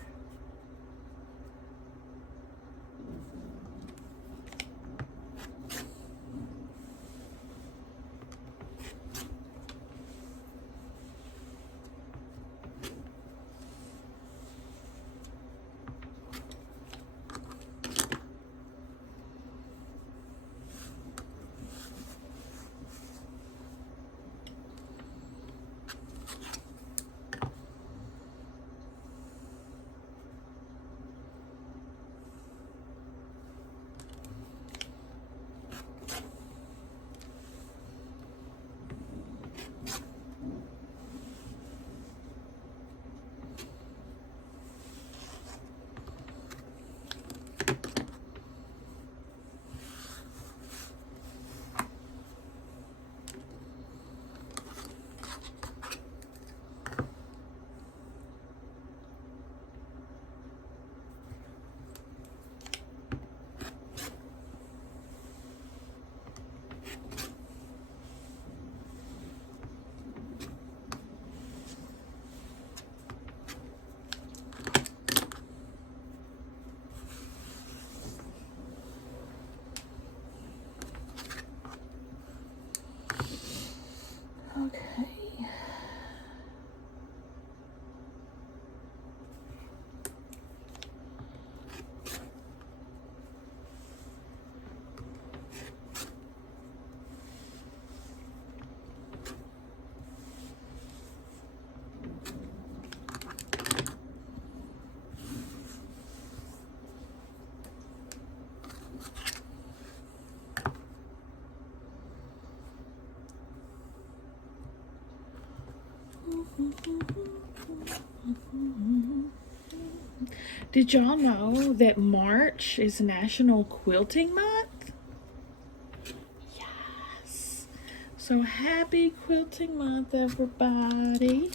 Okay. Did y'all know that March is National Quilting Month? Yes. So happy Quilting Month, everybody.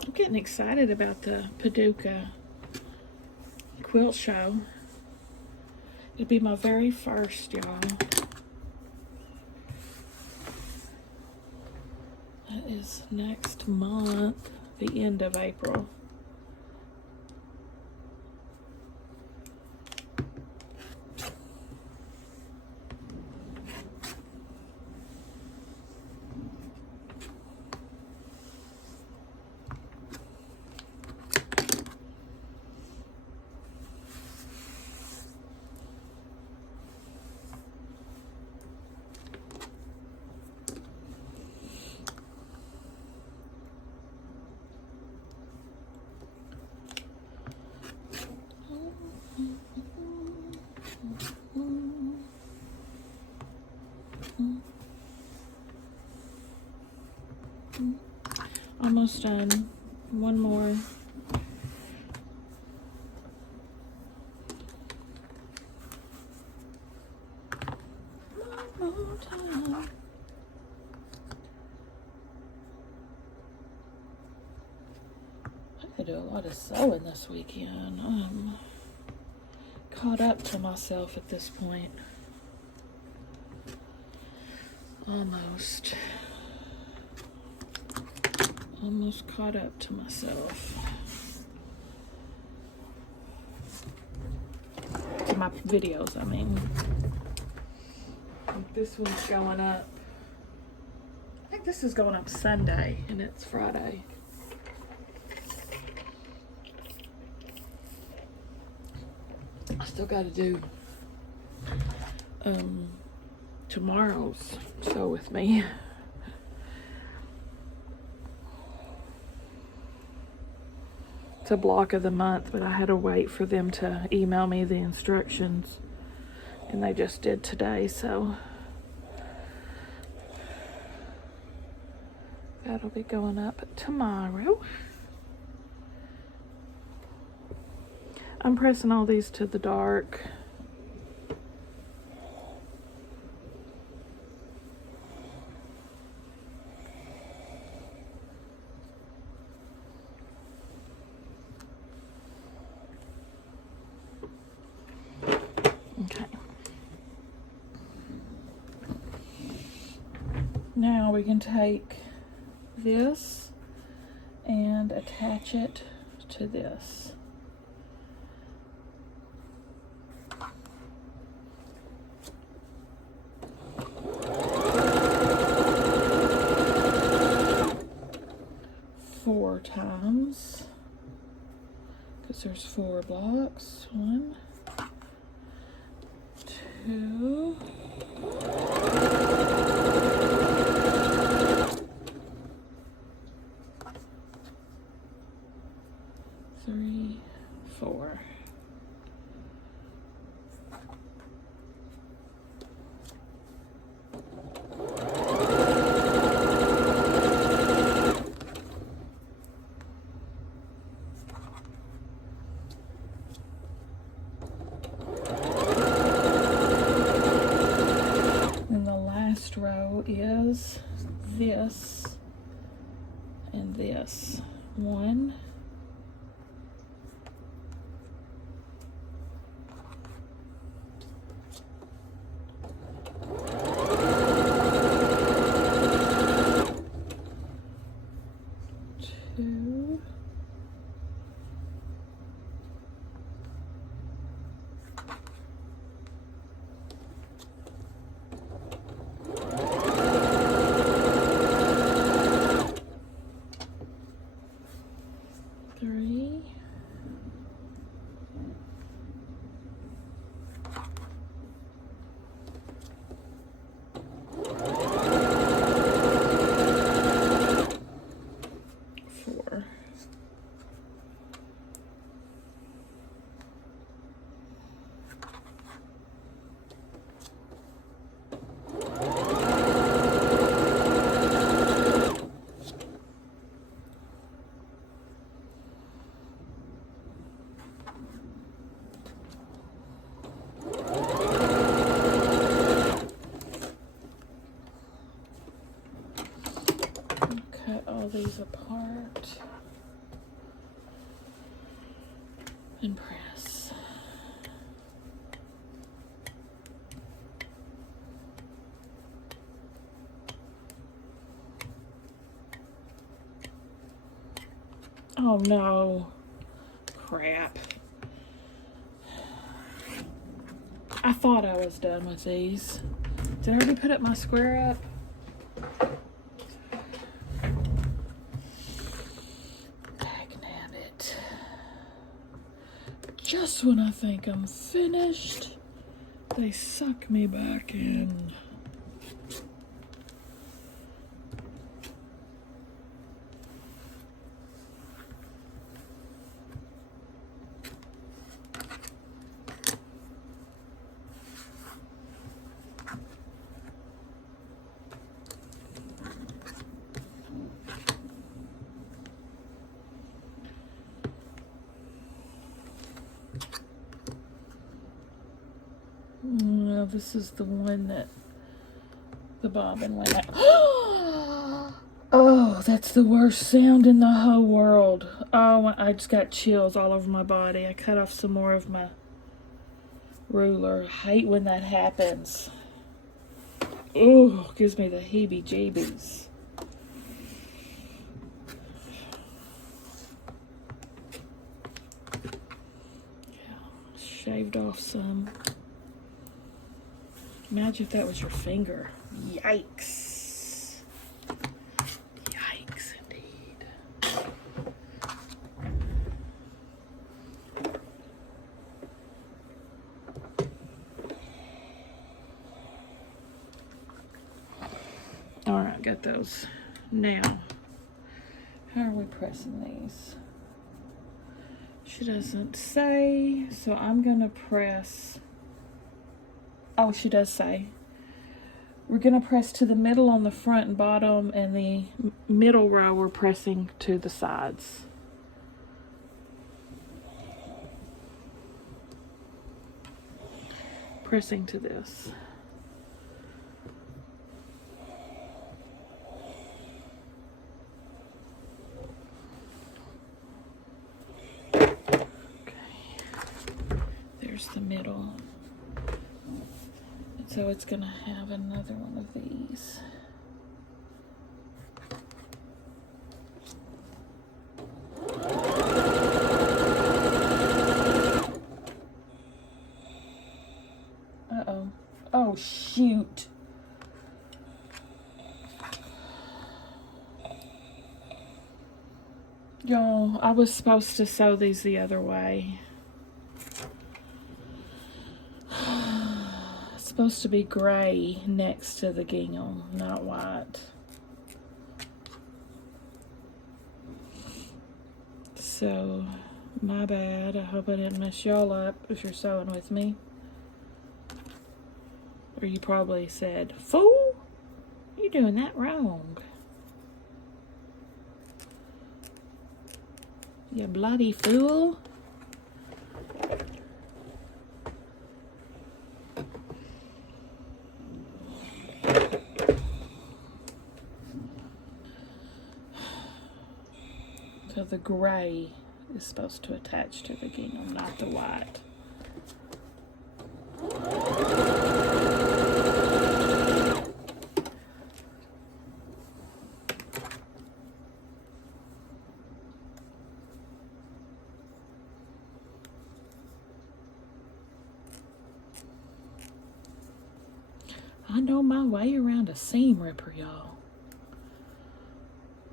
I'm getting excited about the Paducah quilt show. It'll be my very first, y'all. That is next month, the end of April. Almost done. One more. One more time. I do a lot of sewing this weekend. I'm caught up to myself at this point. Almost caught up to myself. To my videos, I mean. This one's going up. I think this is going up Sunday, and it's Friday. I still got to do tomorrow's sew with me. It's a block of the month, but I had to wait for them to email me the instructions, and they just did today, so that'll be going up tomorrow. I'm pressing all these to the dark. Okay. Now we can take this and attach it to this. Four times, because there's 4 blocks. 1, 2, 3, 4. Row is this and this. 1, 2, 3, 4. Cut all these apart and press. Oh no, crap. I thought I was done with these. Did I already put up my square up? Just when I think I'm finished, they suck me back in. this is the one that the bobbin went out. Oh, that's the worst sound in the whole world. Oh, I just got chills all over my body. I cut off some more of my ruler. I hate when that happens. Oh, gives me the heebie-jeebies. Shaved off some. Imagine if that was your finger. Yikes. Yikes indeed. Alright, got those. Now, how are we pressing these? She doesn't say, so I'm gonna press. Oh, she does say. We're gonna press to the middle on the front and bottom, and the middle row we're pressing to the sides. Pressing to this. The middle, and so it's gonna have another one of these. Uh-oh. Oh shoot. Y'all, I was supposed to sew these the other way. Supposed to be gray next to the gingham, not white. So, my bad. I hope I didn't mess y'all up if you're sewing with me. Or you probably said, "Fool, you're doing that wrong. You bloody fool." So the gray is supposed to attach to the gingham, not the white. I know my way around a seam ripper, y'all.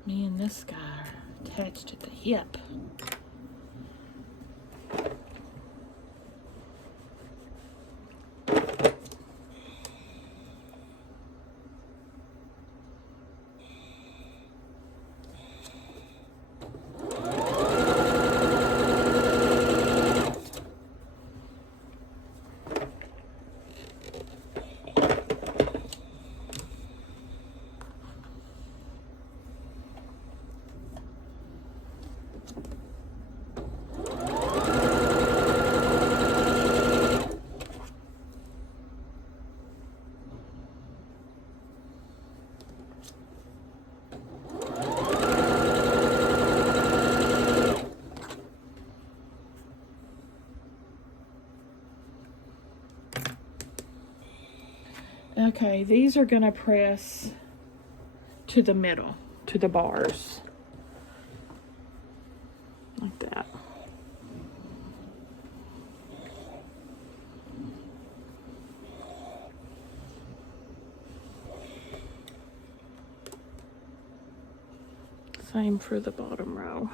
Me and this guy are attached at the hip. Okay, these are gonna press to the middle, to the bars. Like that. Same for the bottom row.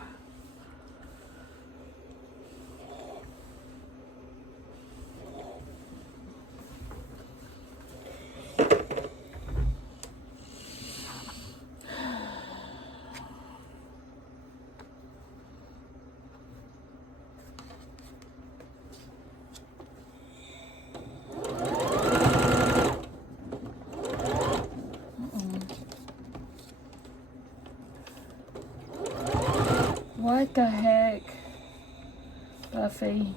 What the heck, Buffy?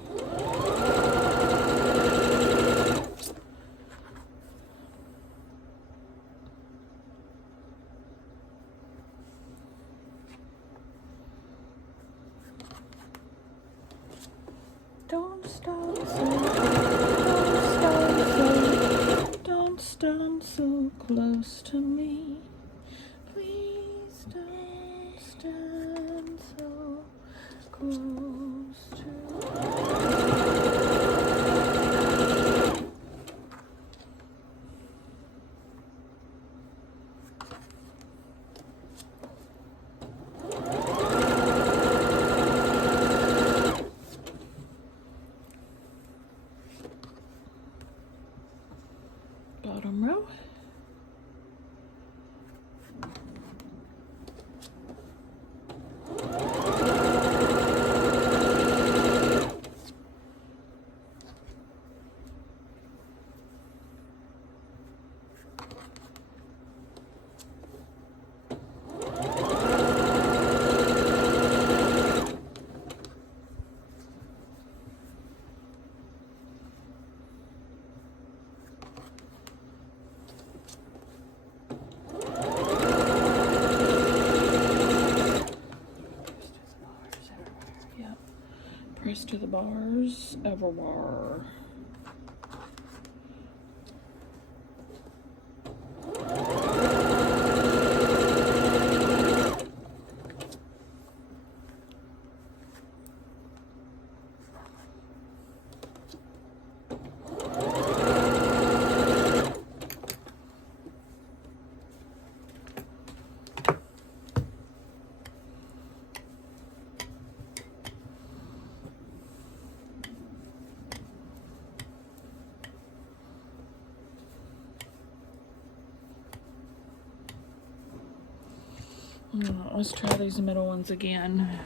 close to bottom row. Press to the bars everywhere. Let's try these middle ones again.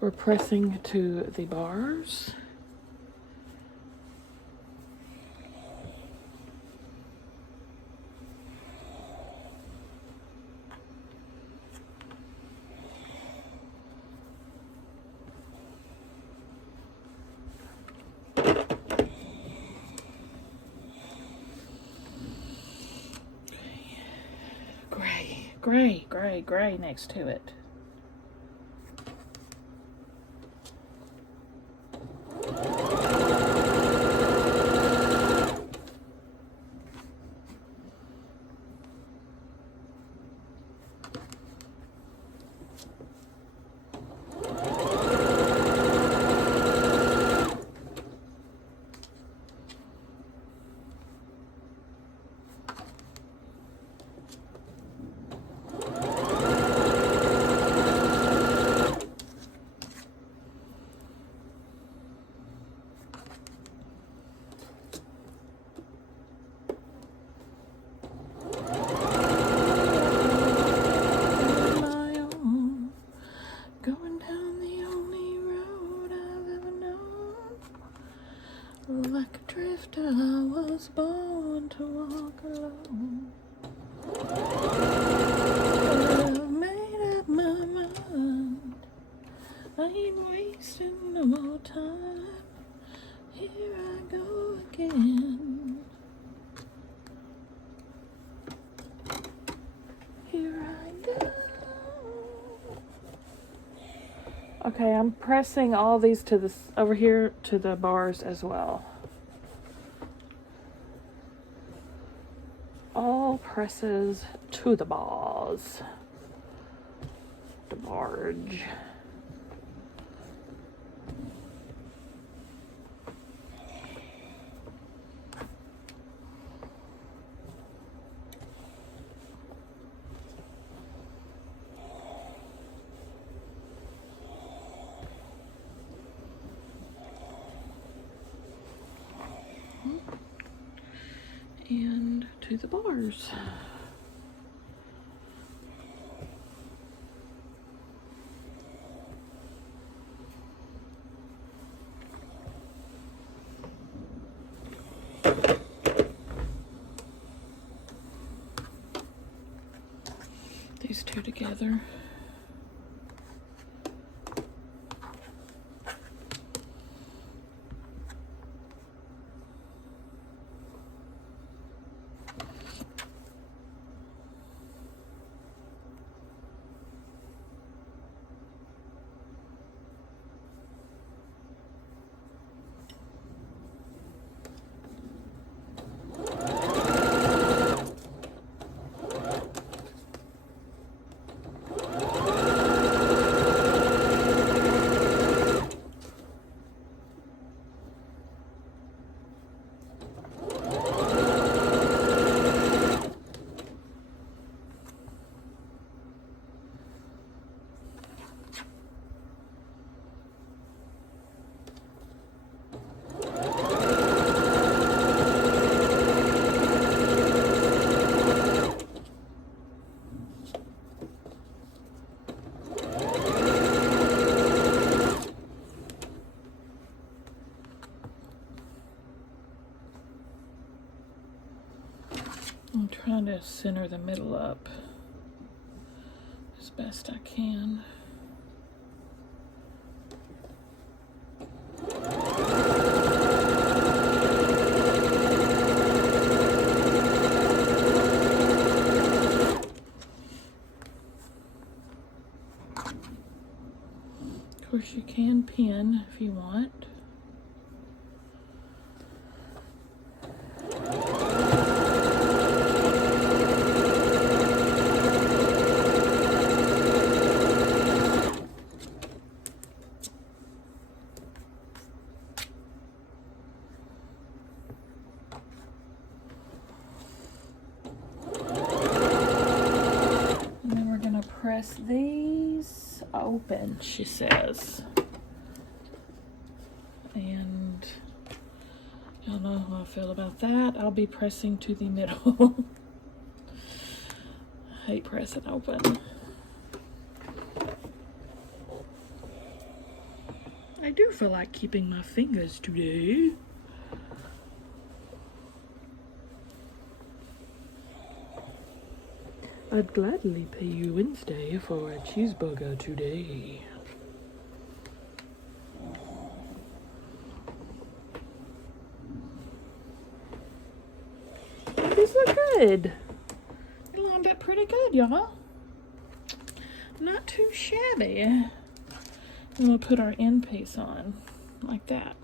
We're pressing to the bars. Gray next to it. Like a drifter, I was born to walk alone. I've made up my mind. I ain't wasting no more time. Here I go again. Here I go. Okay, I'm pressing all these to this over here to the bars as well. All presses to the bars. The barge. And to the bars. These two together. to center the middle up as best I can. Of course, you can pin if you want. Press these open, she says. And y'all know how I feel about that. I'll be pressing to the middle. I hate pressing open. I do feel like keeping my fingers today. I'd gladly pay you Wednesday for a cheeseburger today. These look good. They lined up pretty good, y'all. Not too shabby. And we'll put our end piece on like that.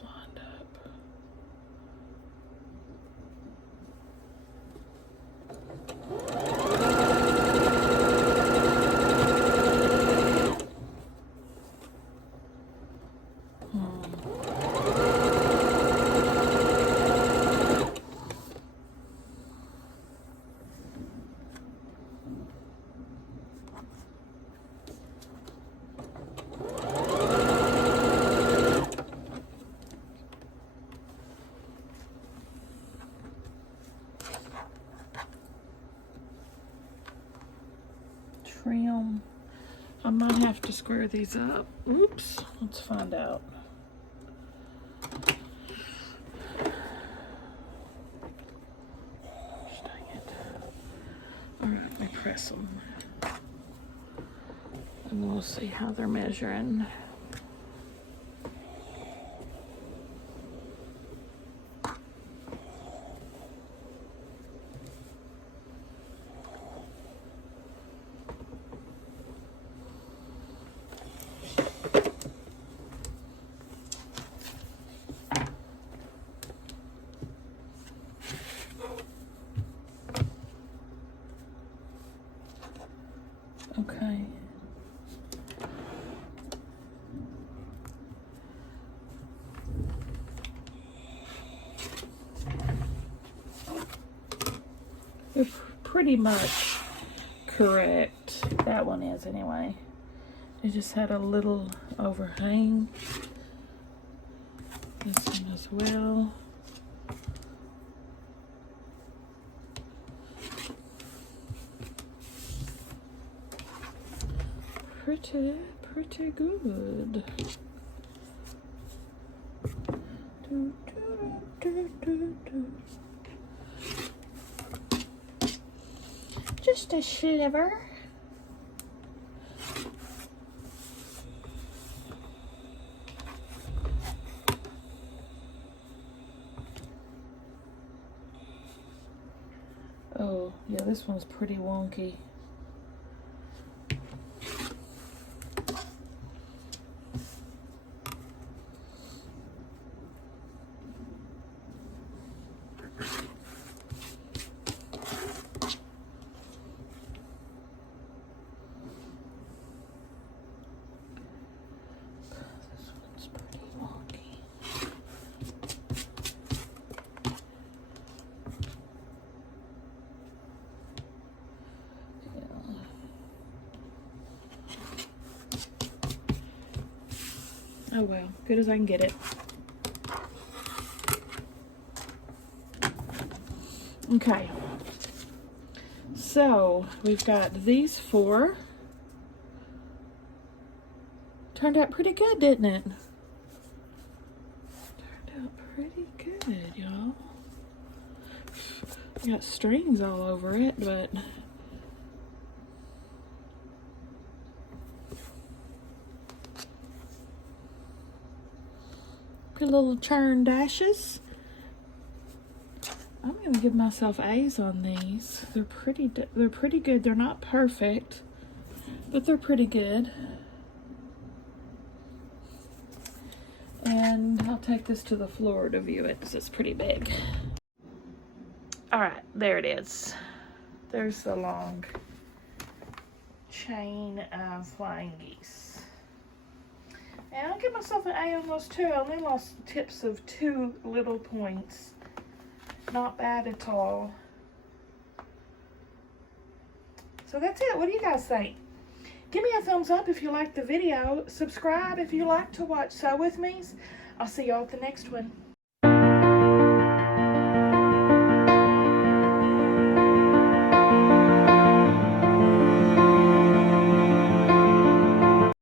Lined up. Trim. I might have to square these up. Oops, let's find out. Dang it. All right, let me press them. And we'll see how they're measuring. Okay. They're pretty much correct. That one is anyway. It just had a little overhang this one as well. Pretty good. Just a sliver. Oh, yeah, this one's pretty wonky. Oh well, good as I can get it. Okay, so we've got these 4. Turned out pretty good, didn't it? Turned out pretty good, y'all. Got strings all over it, but good little churn dashes. I'm gonna give myself A's on these. They're pretty good. They're not perfect, but they're pretty good. And I'll take this to the floor to view it because it's pretty big. All right, there it is. There's the long chain of flying geese. And I'll give myself an A on those too. I only lost tips of 2 little points. Not bad at all. So that's it. What do you guys think? Give me a thumbs up if you liked the video. Subscribe if you like to watch Sew With Me's. I'll see y'all at the next one.